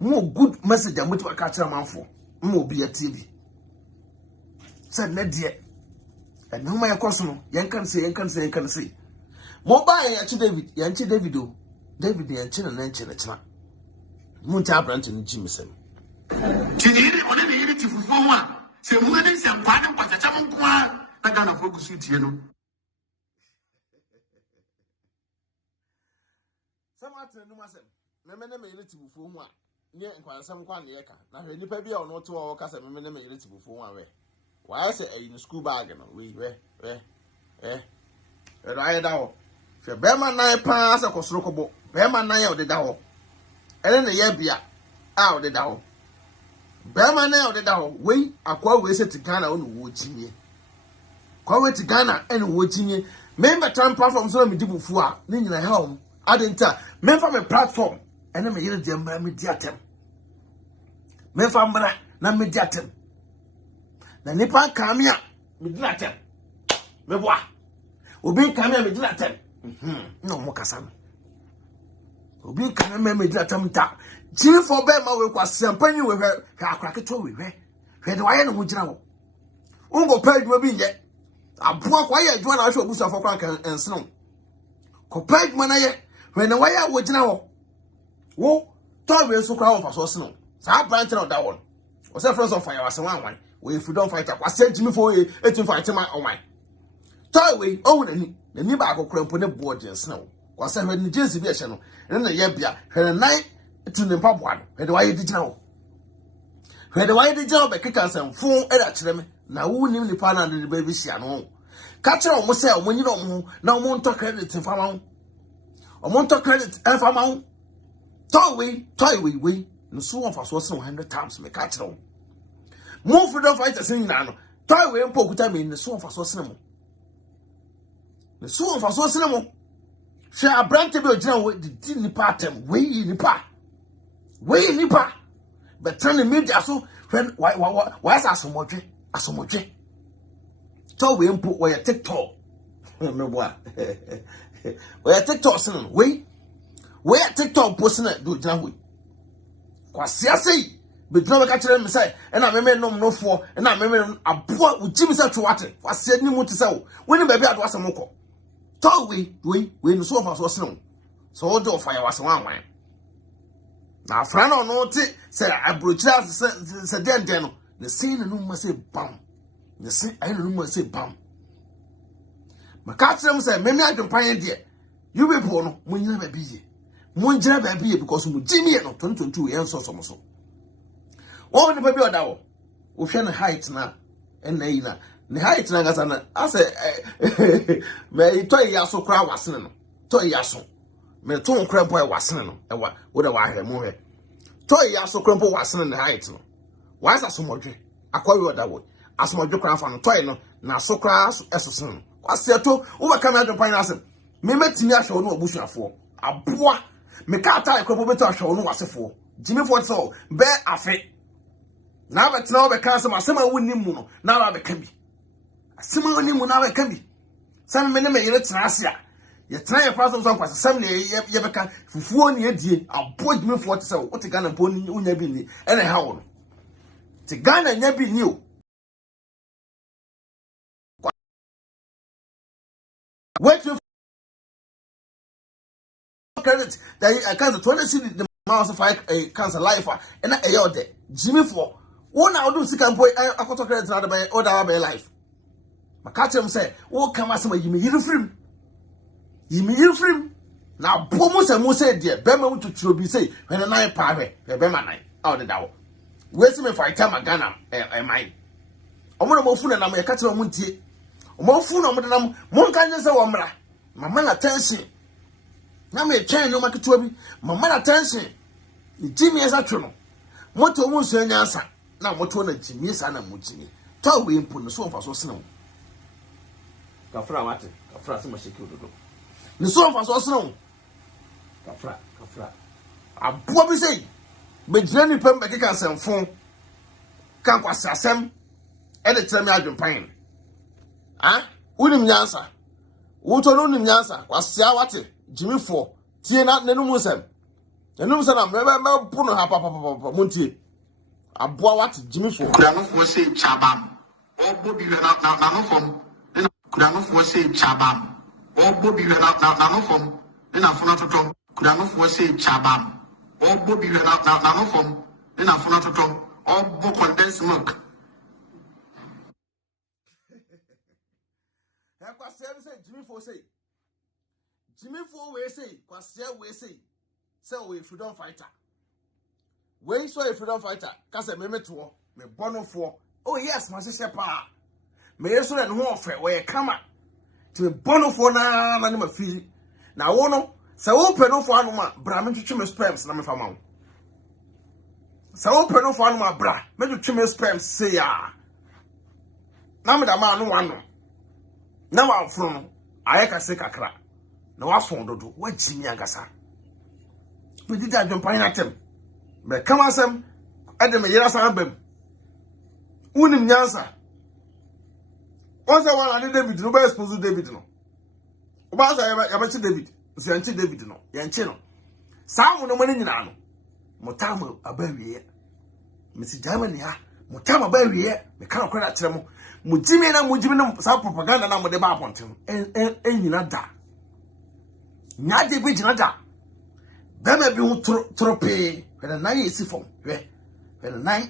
mo good message am to ka kira manfo mo bi TV said na de and no my yakoso no yen kan say mo ba yan chi David o David yan chi na nche na china mo nta branch ni jimi sem tinire one na yiri ti fufu ho a se mu na se nkwa na mpachacha mo nko a na Ghana fo gusu tie no sama tenu masem na me yiri ti fufu ho a nye nkwansam kwa ne yeka na hwe nipa bia ono to wo kasa me na me yiri ti fufu ho a we why say in school bag no we right dawo hwe be ma nan pa asa kosoro kobo be ma nan ya ode dawo ene ne ye bia a ode dawo be ma nan ya ode dawo we akwa we se ti Ghana ono wo tinye kwa we ti Ghana ene wo tinye member time platform so me dibufu a ni nyina helm adenta member me platform ene me yiri de mbra me diatem member mbra na me diatem na nipa kamia me diatem me boa obi kamia me diatem no mo kasa no obi kamia me diatem ta jini for be ma we kwa sempanyi we hwe akraketo we hwe de waye no ho gira wo ungo page ma bi nje aboa kwa ye adwa na hwe obusa for kwa kan ensno ko page ma na ye hwe na waye wo gira wo to we so kwa wo fa so sno sa branch na da won o se friends of fire was one we freedom fighter kwa se jimi for ye etin fight ma o man to we o na ni ba akokora mpo ne board ensno kwa se hwe ni jinsi bi ehye no na ye bia hwe na to ne mpaboa no hwe de waye di gira wo hwe de waye di gira be keka nsem fun era kire me na wo nim ni pa na de ba bi hia no ka kire o mo se o mo nyina o mo na o mo nto credit fama wo o mo nto credit fama wo toy we no so of us was 100 times me ka kire wo mo freedom fighters ni na no toy we mpo kuta me no so of us was mo no so of us was mo she abrante be ogina wo di ni pa atem we ni pa but turn the media so when why is asomodwe to we mpo we TikTok no boy we TikTok sin we TikTok post na do ogina wo kwasia sei be dino be ka kire me sai na me nom no fo na me aboa ujimi sa twate kwasia ni mu te sa wo woni ba bi ado asem ko to we no so of us sin so do fire was one na frana no ti se abrochira se den no the sin no must say bam the sin I no must say bam makatram say me adwempan de you people no munyina ba biye munjira ba biye because mu jimi no 2022 yen so so wo ne ba bi oda wo hwe ne height na na yi na ne height na gasa na ase me to ya so kra wasene no to ya so me to nkra boy wasene no ewa wo da wa hre mo hwe to ya so kra bo wasene ne height no wa sa somodwe akwawe oda wo asomodwe kra fa no to no na so kra esese no kwase to wo ba kan adwan na ase me metimi ahwe no obusuafo aboa me ka ta ekwa bo beto ahwe no wasefo jimi fo so be afe na ba tena wo be kan se masema wonni mu no na ba be ka bi asema wonni mu na ba ka bi san me ne me yere tena ase a ye tena ye person so kwase sam ne ye be ka fufuo ne adie aboa jimi fo te se wo te Ghana mpo ni unya bi ni ene ha wo no te Ghana nya bi ni o what you credit that cancer 20 city the mouse of a cancer life and a year there Jimmy for one I do see can boy akoto credit na by order by life makati am say wo come as my yimi yiri na bomo se mo say there be ma to tro bi say when na nine pa hwe be ma nine out the dawo we see me fight time Ghana mine omo na mo fu na me kati mo ntie omo fu na mo de na mo kan se wo mra mama na tension na me twen no maketo bi mama na tension ni Jimmy esa tro no moto mu so nyansa na moto na jimi sa na mujimi to we impu no so mfa so sene kafra wate kafra se masheki ododo ni so mfa so sene kafra abo bi sei be jira ni pem be keka semfon kan kwase asem e de tirami adwempan unim nyansa woto no nim nyansa kwase awate jimi fo tie na nenum sem enum se na me puno ha papa muntie aboa wat jimi fo kura no fo say chabam obo bi na no fom kura no fo say chabam obo bi na no fom na fo toto kura no fo say chabam obo bi na no fom na fo toto obo condensed milk e kwase say jimi fo we say kwase we say we freedom fighter. When so a freedom fighter, kase me meto me bono for. Oh yes, my sister pa. Me yeso na ho ofe we kama. Ti me bono for na ma feel. Na wo no, se wo pe no for anu ma, bra me twetwe me sperms na me fa ma wo. Se wo pe no for anu ma bra, me twetwe me sperms say ya. Na me da ma anu wano. Na wa afro no, aye kase kakra. Na wa fon dodo, wa jimi agasa. We did that jump in them. But come on, some at the Mayas album. Unim Yansa. Once I want David, nobody supposed to David. No. About I mentioned David, Zanti David, no, Yanchino. Some no money in Ano. Motamo a baby. Mrs. Germany, Motama baby, the kind of credit tremor. Mujimina, Mujimina, some propaganda number the bar point. And you not that. Not the bridge, not that. Bema bi trope when na yesi fom when na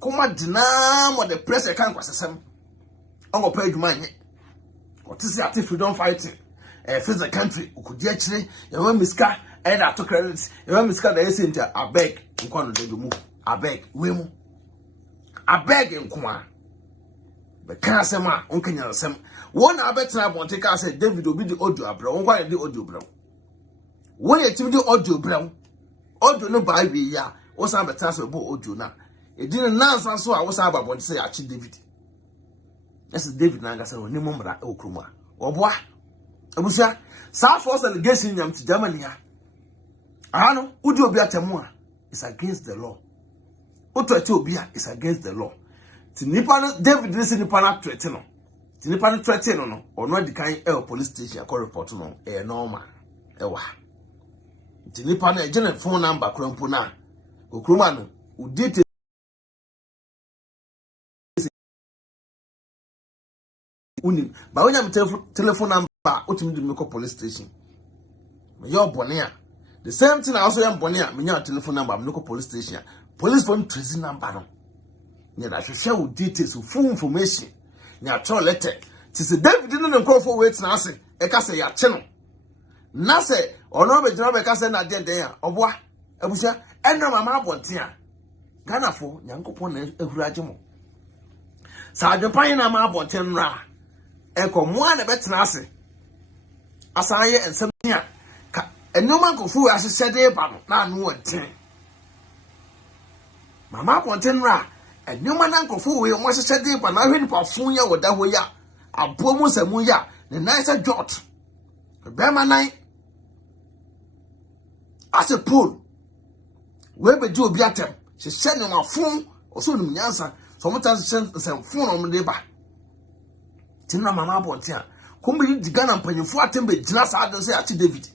kuma dina mo the press e kan kwasesem ongo pa adwuma nye what is that if you don't fight face the country ukudi akire e wa miska e da to credit e wa miska da yesi ntia abeg nko no de mu abeg we mu abeg nko be kan sema onkanya sem wona abetena bonte ka say David obi di audio abra won kwa di audio bra when you do audio brown, audio no by we ya, was a better about audio now. It didn't answer so I was about to say, actually, David. That's David Nanga, or no more that Okruma. Or what? Abusia, South Force allegation yam to Germany. I know, would you be at a more? It's against the law. Oto Ethiopia is against the law. Tinipano, David listen to Pana Tretino. Tinipano Tretino, or not the kind of police station, call report no, a normal. Ewa. Nipa na ejene phone number krampo na okroma no udite uni ba wonya me telephone number otimi de me ko police station me yo bone a the same thing also yam bone a me nya telephone number me ko police station police phone tracing number no nya da hwehwe udite so full information nya throw letter ti se David no nkofo wait na ase e ka se ya che no na se ono be jina be ka se na den ya oboa abusia enna mama abonte a Ghana fo nyankopon na ehuraje mo sa adwopan na ma abonte nra enko mo na betena ase asaye ensem a ka enoma nkofo asese de ba no na anu onten mama abonte nra enoma na nkofo we mo asese de ba na hwe nipa fun ya woda ho ya abo mo samu ya ne nice jot be ma nine as a pool we be do obi atem she send no phone also no nyansa so mo tan send phone on de ba tinna mama abonte a kombi di Ghana mpanyefo atem be gina sa adon say achi David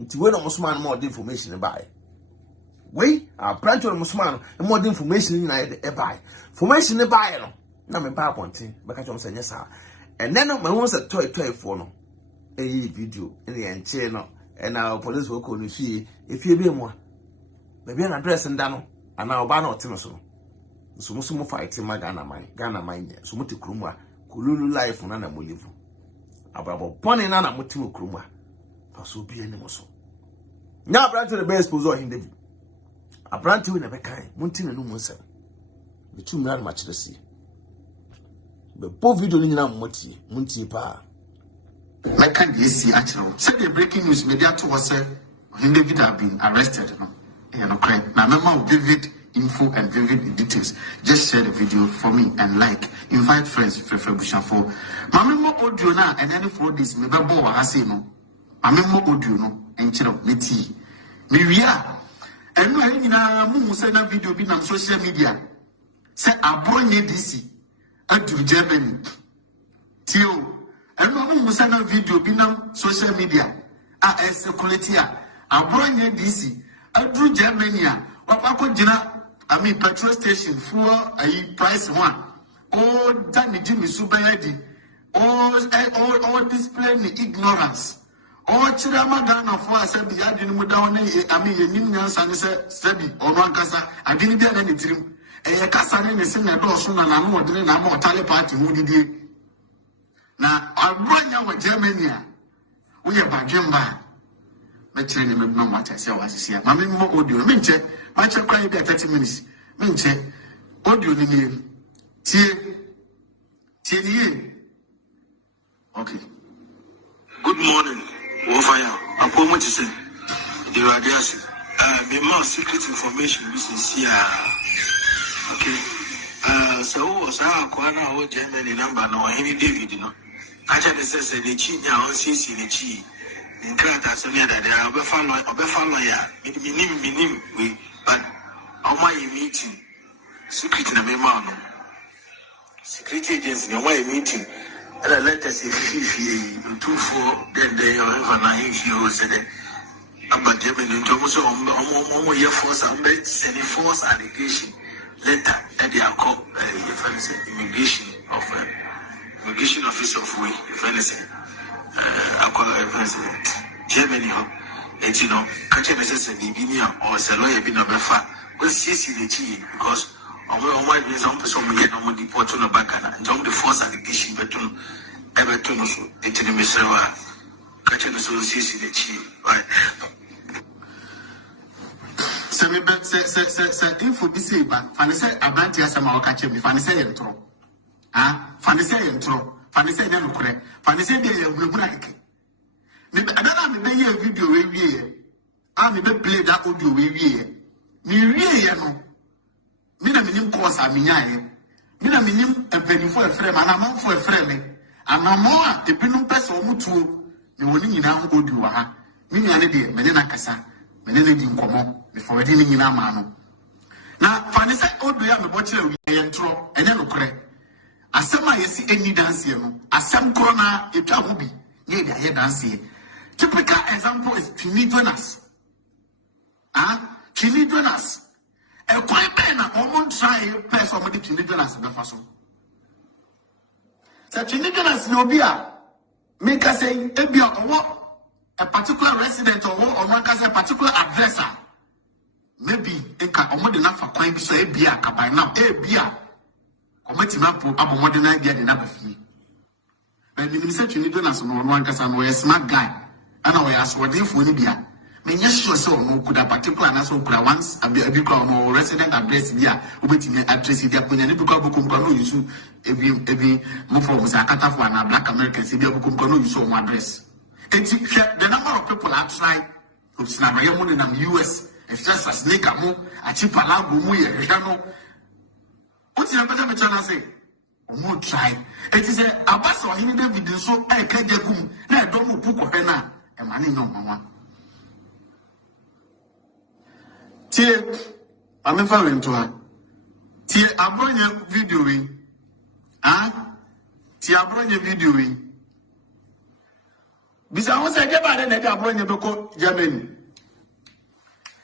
nti we no musman more information buy we a branch of musman more information na e buy information buy no na me ba abonte be ka chom say nyesa and then my one say toy for no e video in the enche no and our police will call you if you be more maybe an address and dano and our banner tinoso so musumo fight in my Ghana mine so muti krumwa kululu life nana mulivu ababo poni nana mutimu krumwa so be any moso now branch the best pozo in David a branch we never kind muntina no munsa the two man match the sea the po video ni na munti pa like can you see actually said the breaking news media to was Ohene David have been arrested no and okay na member of David info and vivid details. Just share the video for me and like. Invite friends for for Mami mo audio na and any for this me bebo wa hase no. Mami mo audio no enchero meti. Me wia. Enu ayi nyina mu se na video bi na social media. Se abronye DC aduru Germany. Tio. Enu mu se na video bi na social media. Security abronye DC aduru Germany a wapako jina petrol station for a price one. Oh, Danny Jimmy Subayadi. Oh, displaying ignorance. Oh, Chiramagana for a sabi, I didn't move down. Union San Steady or one casa. I didn't get any dream. A casa in a single door soon and I'm more than I'm more party who did it. Now, I'll run out with Germany. We are by Jimba. But training me no matter. So I see. Mammy more audio. Minche, I shall cry about 30 minutes. Minche, audio in the Okay. Good morning, Wofaya. Upon what you say, the radiation. Me more secret information is here. Okay. So was our Kwana or Germany number no Ohene David, you know. Actually says the Chinya on CC the Chi. In Krata Sonia that I will follow ya. Minim, but on my meeting, secret in a memo. Security agents in my meeting, and I let us say 2-4, then they have an issue said about Germany and almost year force and sending force allegation letter that they are called immigration office of way, if anything. I call Germany, and you know, catch a message in the or a lawyer been a befa, will see the G because. Why be some person we get on the port on the back and jump the force allegation between Everton also, it's in the Mississippi, catching the association the chief. Right. Say, info be say, but Fanny about Yasama catch me, Fanny say intro. Fanny say intro, Fanny say no correct, Fanny say they will break. I don't know, a video we I may play that audio we no. Mina minim course a minyae. Mina minim empeni for a frame and I'm for a frame. And no more the pinum press or mutu. The winning in our audio. Minyane de Menena Cassa, Menena di Nkomo, before redeeming in our mano. Now, Fanny audio am a bottle of intro and then look. As some I see any dance here, as some corner, it will be. Yea, I hear dance here. Typical example is Chinidonas. Chinidonas. A quite pen, I won't try a person with the Chinidonas in the fashion. Such Chinidonas no beer. Make us say, a beer or what? A particular resident or what, or one can say a particular addresser. Maybe a car or more than enough for quite so a beer, by now, a beer. Committing up for more than I get in a fee. But in such Chinidonas no one can say, a smart guy. And I ask what if we be. Me sure so no could a particular and also could once a no resident address here, waiting address there when you become no use every move from Zakata for an black American city no use on address. The number of people are trying to snap in the US, if just a snake a mo, a cheap alago mu what's your better channel say? More try. It is a bus or Ohene David so I can't get boom. Now don't book of Hena and money no mama. Tie, I'm referring to her. Tie, I brought your video in. Tie, I brought your video in. Bisa I say, get back then, I brought your book, Germany.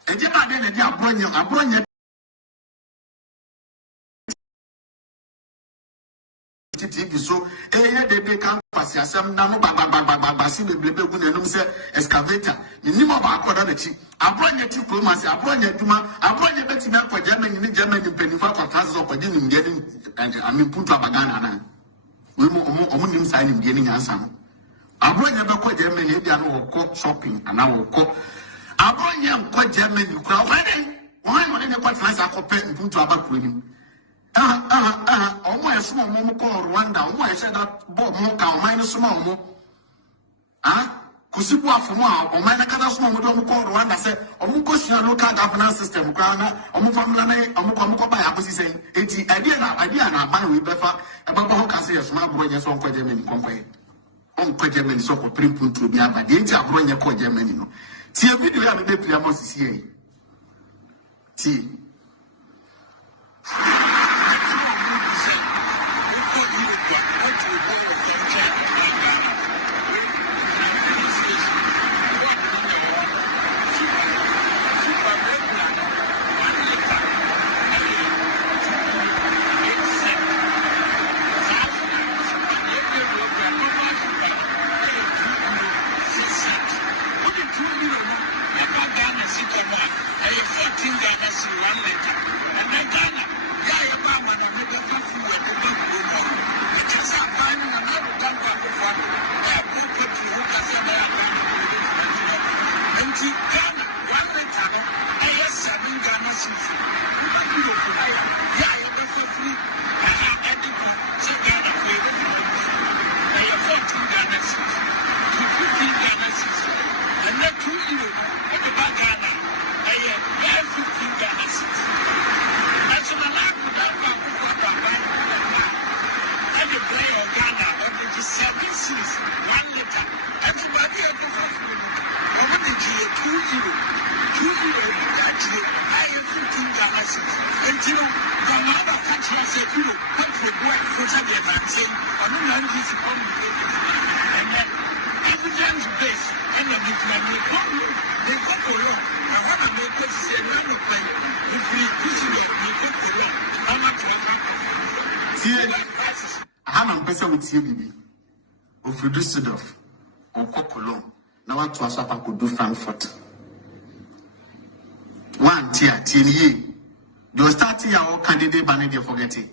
And get back then, I brought your TV so they can't pass some nano babasi the say excavator. You know about the chief. I brought your diplomacy, I brought your Duma, I brought your betting up for Germany in Germany penny for classes of getting Punta Bagana. We more sign him getting answer. I brought your book Germany, they are no shopping, and I will call. I brought your Germany, you crowd. Why not the quite I compare and Punta Bagani? Almost small momo call Rwanda, almost said that Bob Moka minus small mo. Kusibu afuma o man kana so mo do ko Rwanda say omuko sua local governance system kwa na omu family na omuko ba ya kosi say enti idea na ban we befa e baba ho ka say yesoma abro nye so onko Germany konkwe onko Germany so ko primpuntu bi aba de enti abro nye ko Germany no tie video ya me be pia mo sisi yi tie Düsseldorf or Cologne. Now what was up I could do Frankfurt. One tier, you starting our candidate banning they forgetting.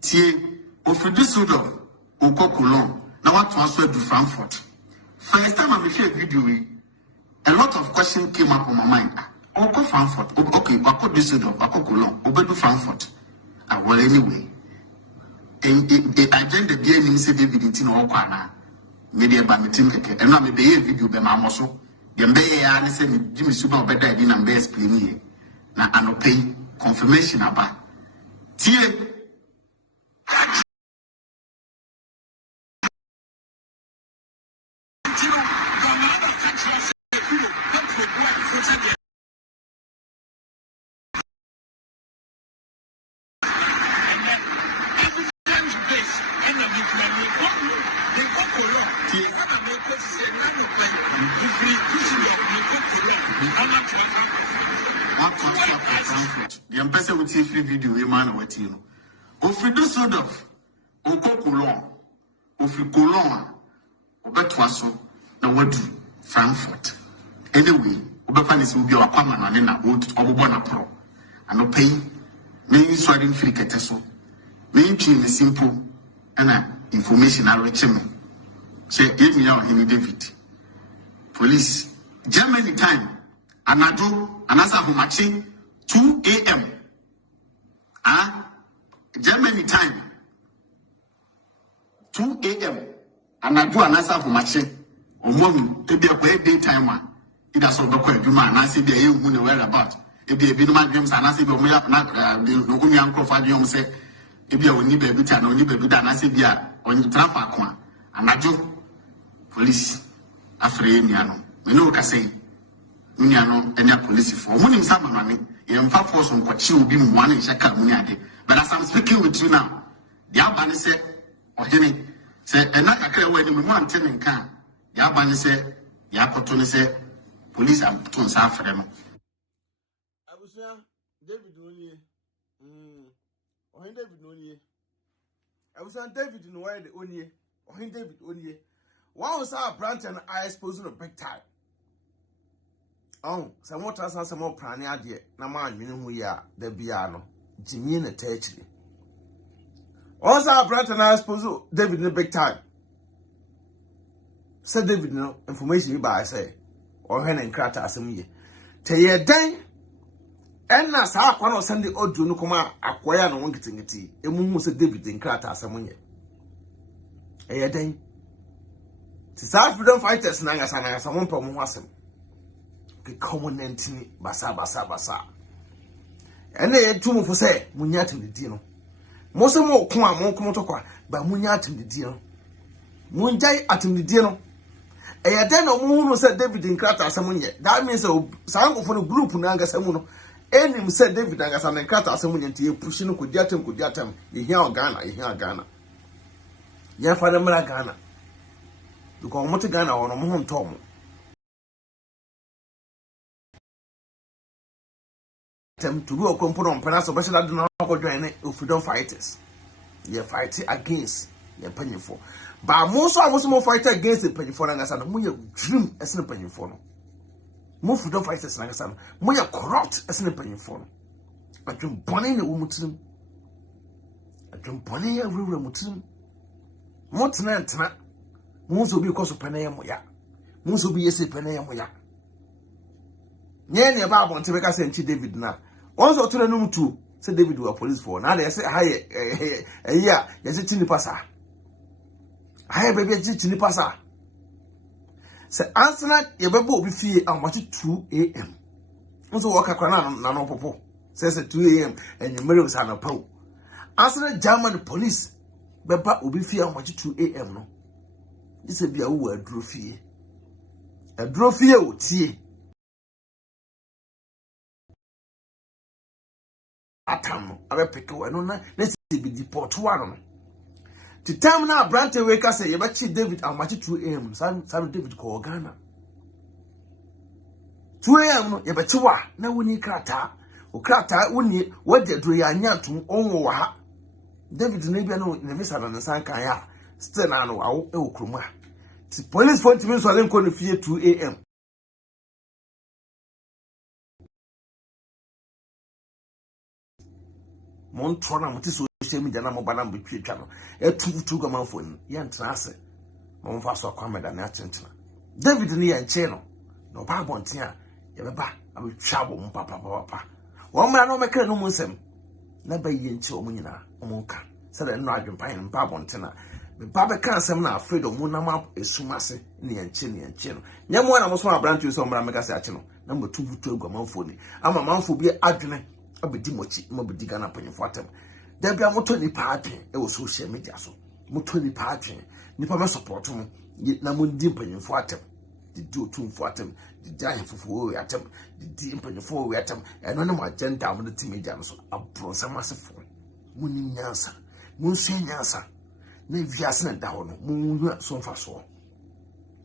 Tier of Düsseldorf or Cologne. Now what was do Frankfurt. First time I made a video, a lot of questions came up on my mind. Oko Frankfurt, okay, Bako Düsseldorf, Bako Cologne, Obedu Frankfurt. Well anyway. And I joined the beginning say David in Tino Okwana. Media by me team keke and now me be a video be my muscle the mbeye ya ne say me Jimmy Super better di na mbeye explain here na anopay confirmation aba tie the ambassador will see free video, a man with you. Ofri Düsseldorf, Oko Cologne, Ofri Cologne, Obetwaso, the word Frankfurt. Anyway, Obepanis will be a common and in a boat or Bona Pro. And no pay, many swaddling free catesso. Main team is simple and information I reach me. Say, give me out Ohene David. Police, Germany time. Anadu, anasa humachi, 2 a.m. Germany time, 2 a.m. Anadu, anasa humachi, Omomi, to be a quiet daytime one. It has all the quiet, you man, I see the you who know well about. If you be my dreams, and I see the only uncle for you say, if you only baby, and only baby, and I see the on the traffic one. Anadu, police, afraid, Yano. We know what I say. Uniano and police for winning some money. You am far force on what you will be one in Shaka Muniade. But as I'm speaking with you now, the Albany said, Ohene said, and not a clear way in 1 10 and can. The Albany said, the Apotoni said, police are put for them. I was David Onye. Ohene David Onye. I was David in where the Onye. Ohene David Onye. One was our branch and I exposed a big time. Oh, some more trust and some more prani idea. Na man, you know who ya the piano. Jimmy in the territory. Also, our brother and I suppose David in the big time. Said David, no information you buy, say, or hen and cratter as a me. Tell ye dang, and that's how one of Sunday or do no come acquire no one getting it. A moon was a David in cratter as a money. A dang. South freedom fighters nanga some problem wasem. Ke common entity basa. And they two for say munyatim the deal. Most of more kuma mon kumotokwa, but munyatim the deal. Munjai atim the deal. A then of moon said David in Krata Samunya. That means some of the group Nanga Samuno. And said David Nagasan and Krata Samunya pushing could yatem, you hear Ghana. Ya father Ghana. You call Motor Ghana or a Mohon Tom. To do a component on Panasa, but I do not go join it if we don't fight us. You fight against your penny for. But most of us more fight against the penny for Nagasan. Moya dream as a penny for. More freedom fighters Nagasan. Moya corrupt as a penny for. I dream bonning the woman to them. I dream bonning a real mutim. Motina, most will be because of Penaya. Most will be a say Penaya. Near about on Tibeka sent David now. Also to the number 2, said David were police for. Now they say, hi, yeah, yes, it's in the passer. Hi, baby, it's in the passer. Say, answer that your baby will be free and watch it 2 a.m. Also, walk a canal, no popo. Says at 2 a.m. and your mirrors are no po. Answer that German police. Baba will be free and watch it 2 a.m. No, this will be a word, trophy. A trophy, oh, tea. Atam, I pick away, no, let's be deport one. The time now, Branty Waker say, you bet David and watch it 2 a.m. Son David call Ghana. 2 a.m. You bet you are now we need Krata, or Krata, we need what they do ya to own. David maybe no in the visa and the Sankaya, still I know our Okruma. The police want to mean so I didn't call 2 a.m. Montrona muti social media na mobile number twi channel e tu go man phone ye ntrase mo fa so kwameda na atentena David ni ye nche no ba bonten a ye beba abi twabo mo papa wo mra no mekra no munsem na ba ye nche o munyina o munka se da no adwempan ba bontena me ba be kan sem na afraid o mu na ma esumase ni ye nche no nyamo na mo so abrantu so mra meka se ache no na mo tu go man phone ama manfo bi adwene abedi mochi mo bedi Ghana panyefo atem da bia moto ni paatwe e wo social media so moto ni paatwe ni pa me support mo na mo ndi panyefo atem di otumfo atem di dan fufu we atem di panyefo we atem e no na mo agenda mo di media so abro samasefo mo ni nyansa mo nse nyansa na viase na da ho no mo so mfa so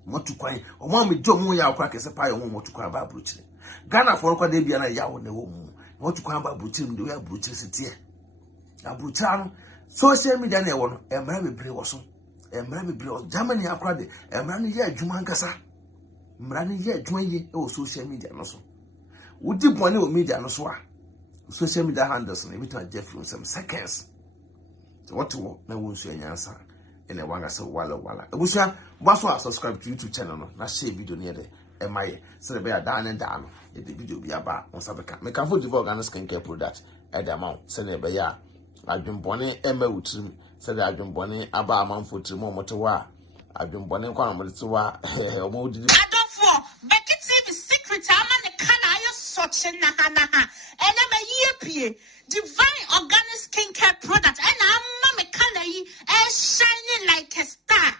mo tukwan o mo amejo mo ya akwa kese pa yo mo tukwan ba abrochire Ghana for kwa de bia na ya wo na wo mu what to come about Brutin, the way Brutin city. A Brutan, social media near one, and Mary Bray was so, and Mary Bray, Germany are crowded, and Many year Jumancasa. Many year 20 or social media no so. Would you point out media no so? Social media handles and every time Jeff in some seconds. So what to work, no one say an answer. And I want to say, Walla. I wish I was subscribe to YouTube channel, not share video near there. And my so they are down and down. The video be about on Sabaka. Make a full development skincare product at the amount. Send it by ya. I've been born Emma Utrim. Said I've been born about a month for 2 more motor. I've been born in Kwam to wa. I don't for BeckyTv secret. I'm on the canal. Such a nahanaha. And I'm a year divine organic skincare product. And I'm a canal. Shining like a star.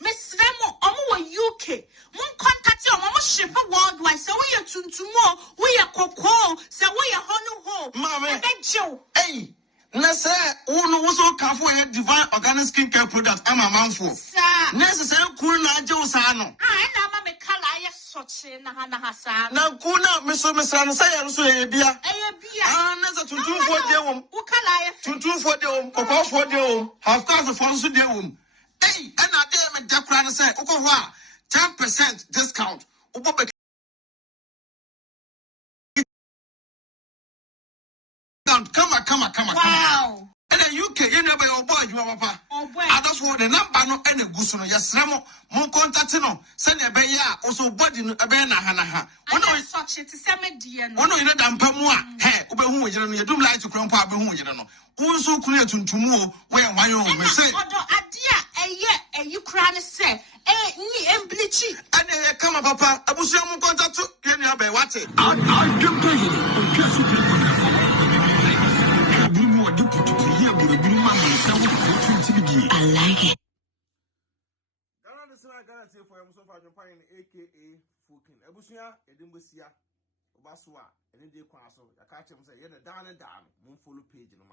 Miss Remo, I'm UK. Mon contact you, I'm ship worldwide. So we are tuntumo, we are cocoa, so we are honey home. Hey, let's say, who also come for a divine organic skincare product. I'm a man for. Sir, necessary cool na Joe Sano. I am a color such in Hanahasan. Now, Kuna, Miss Say, so a beer. A beer, Another to do for the Ukalaya, to do for the cocoa for the have got the funds to the hey, and I dare me Dakran say, Okowa, 10% discount. Come on. wow. And then UK, you know, by your boy, you are papa. Oh, boy. I just want the number no any gusono. Yes, Remo, Mon contatino, send a beya, also body a bena hanaha. One of such it is a median. One of you know, Dampamua, hey, Ubehu, you don't like to grandpa, you know. Who so clear to more where my own say. Idea you crying say ni emblichi Ane come papa abusu mu contact keni abe wate I like it. Ghana say for him so far aka Fukin Ebusuya Edimbosia Obaswa and dey kwan so ya catch him say you down mun follow page no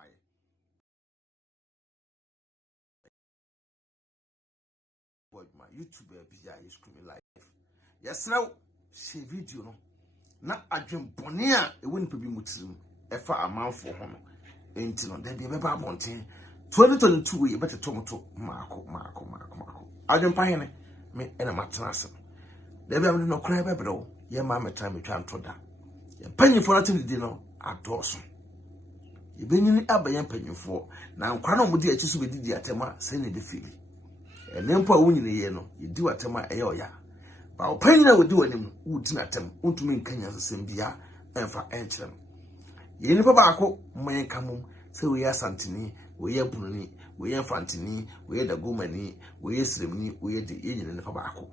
my YouTube BJ is screaming live. Yes now she video no na adwen bone a e woni pebi mutirim e fa amanfo ho no enti no da bia beba abonten 2022 we better tomoto mako adwen pahene me ena matena asem da bia me no kra bebrewo ye ma meta me twa ntoda ye panyifo na tedi no adoso ye benyini abaye panyifo na nkwa na omudi achi so bedidi atema se ne de fili enempo a wunyine ye no ye di watema eye oya ba opanya wodi wanim wudi na tem untumi nkanya sesem bia enfa enkyerem ye nipa baako mman kamum se we asantini we ye bununi we ye fantini we ye dagomani we ye sremni we ye de yenyine nipa baako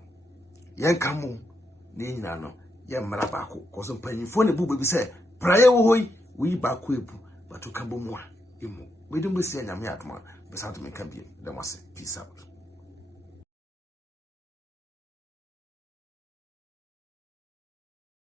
ye kamum ne nyina no ye mmara baako koso panyifo ne bubu bi se praye wo hoyi we baako ebu batu kambo mu a emu we dimbo si anyame atoma be santo me ka bi dem ase peace out.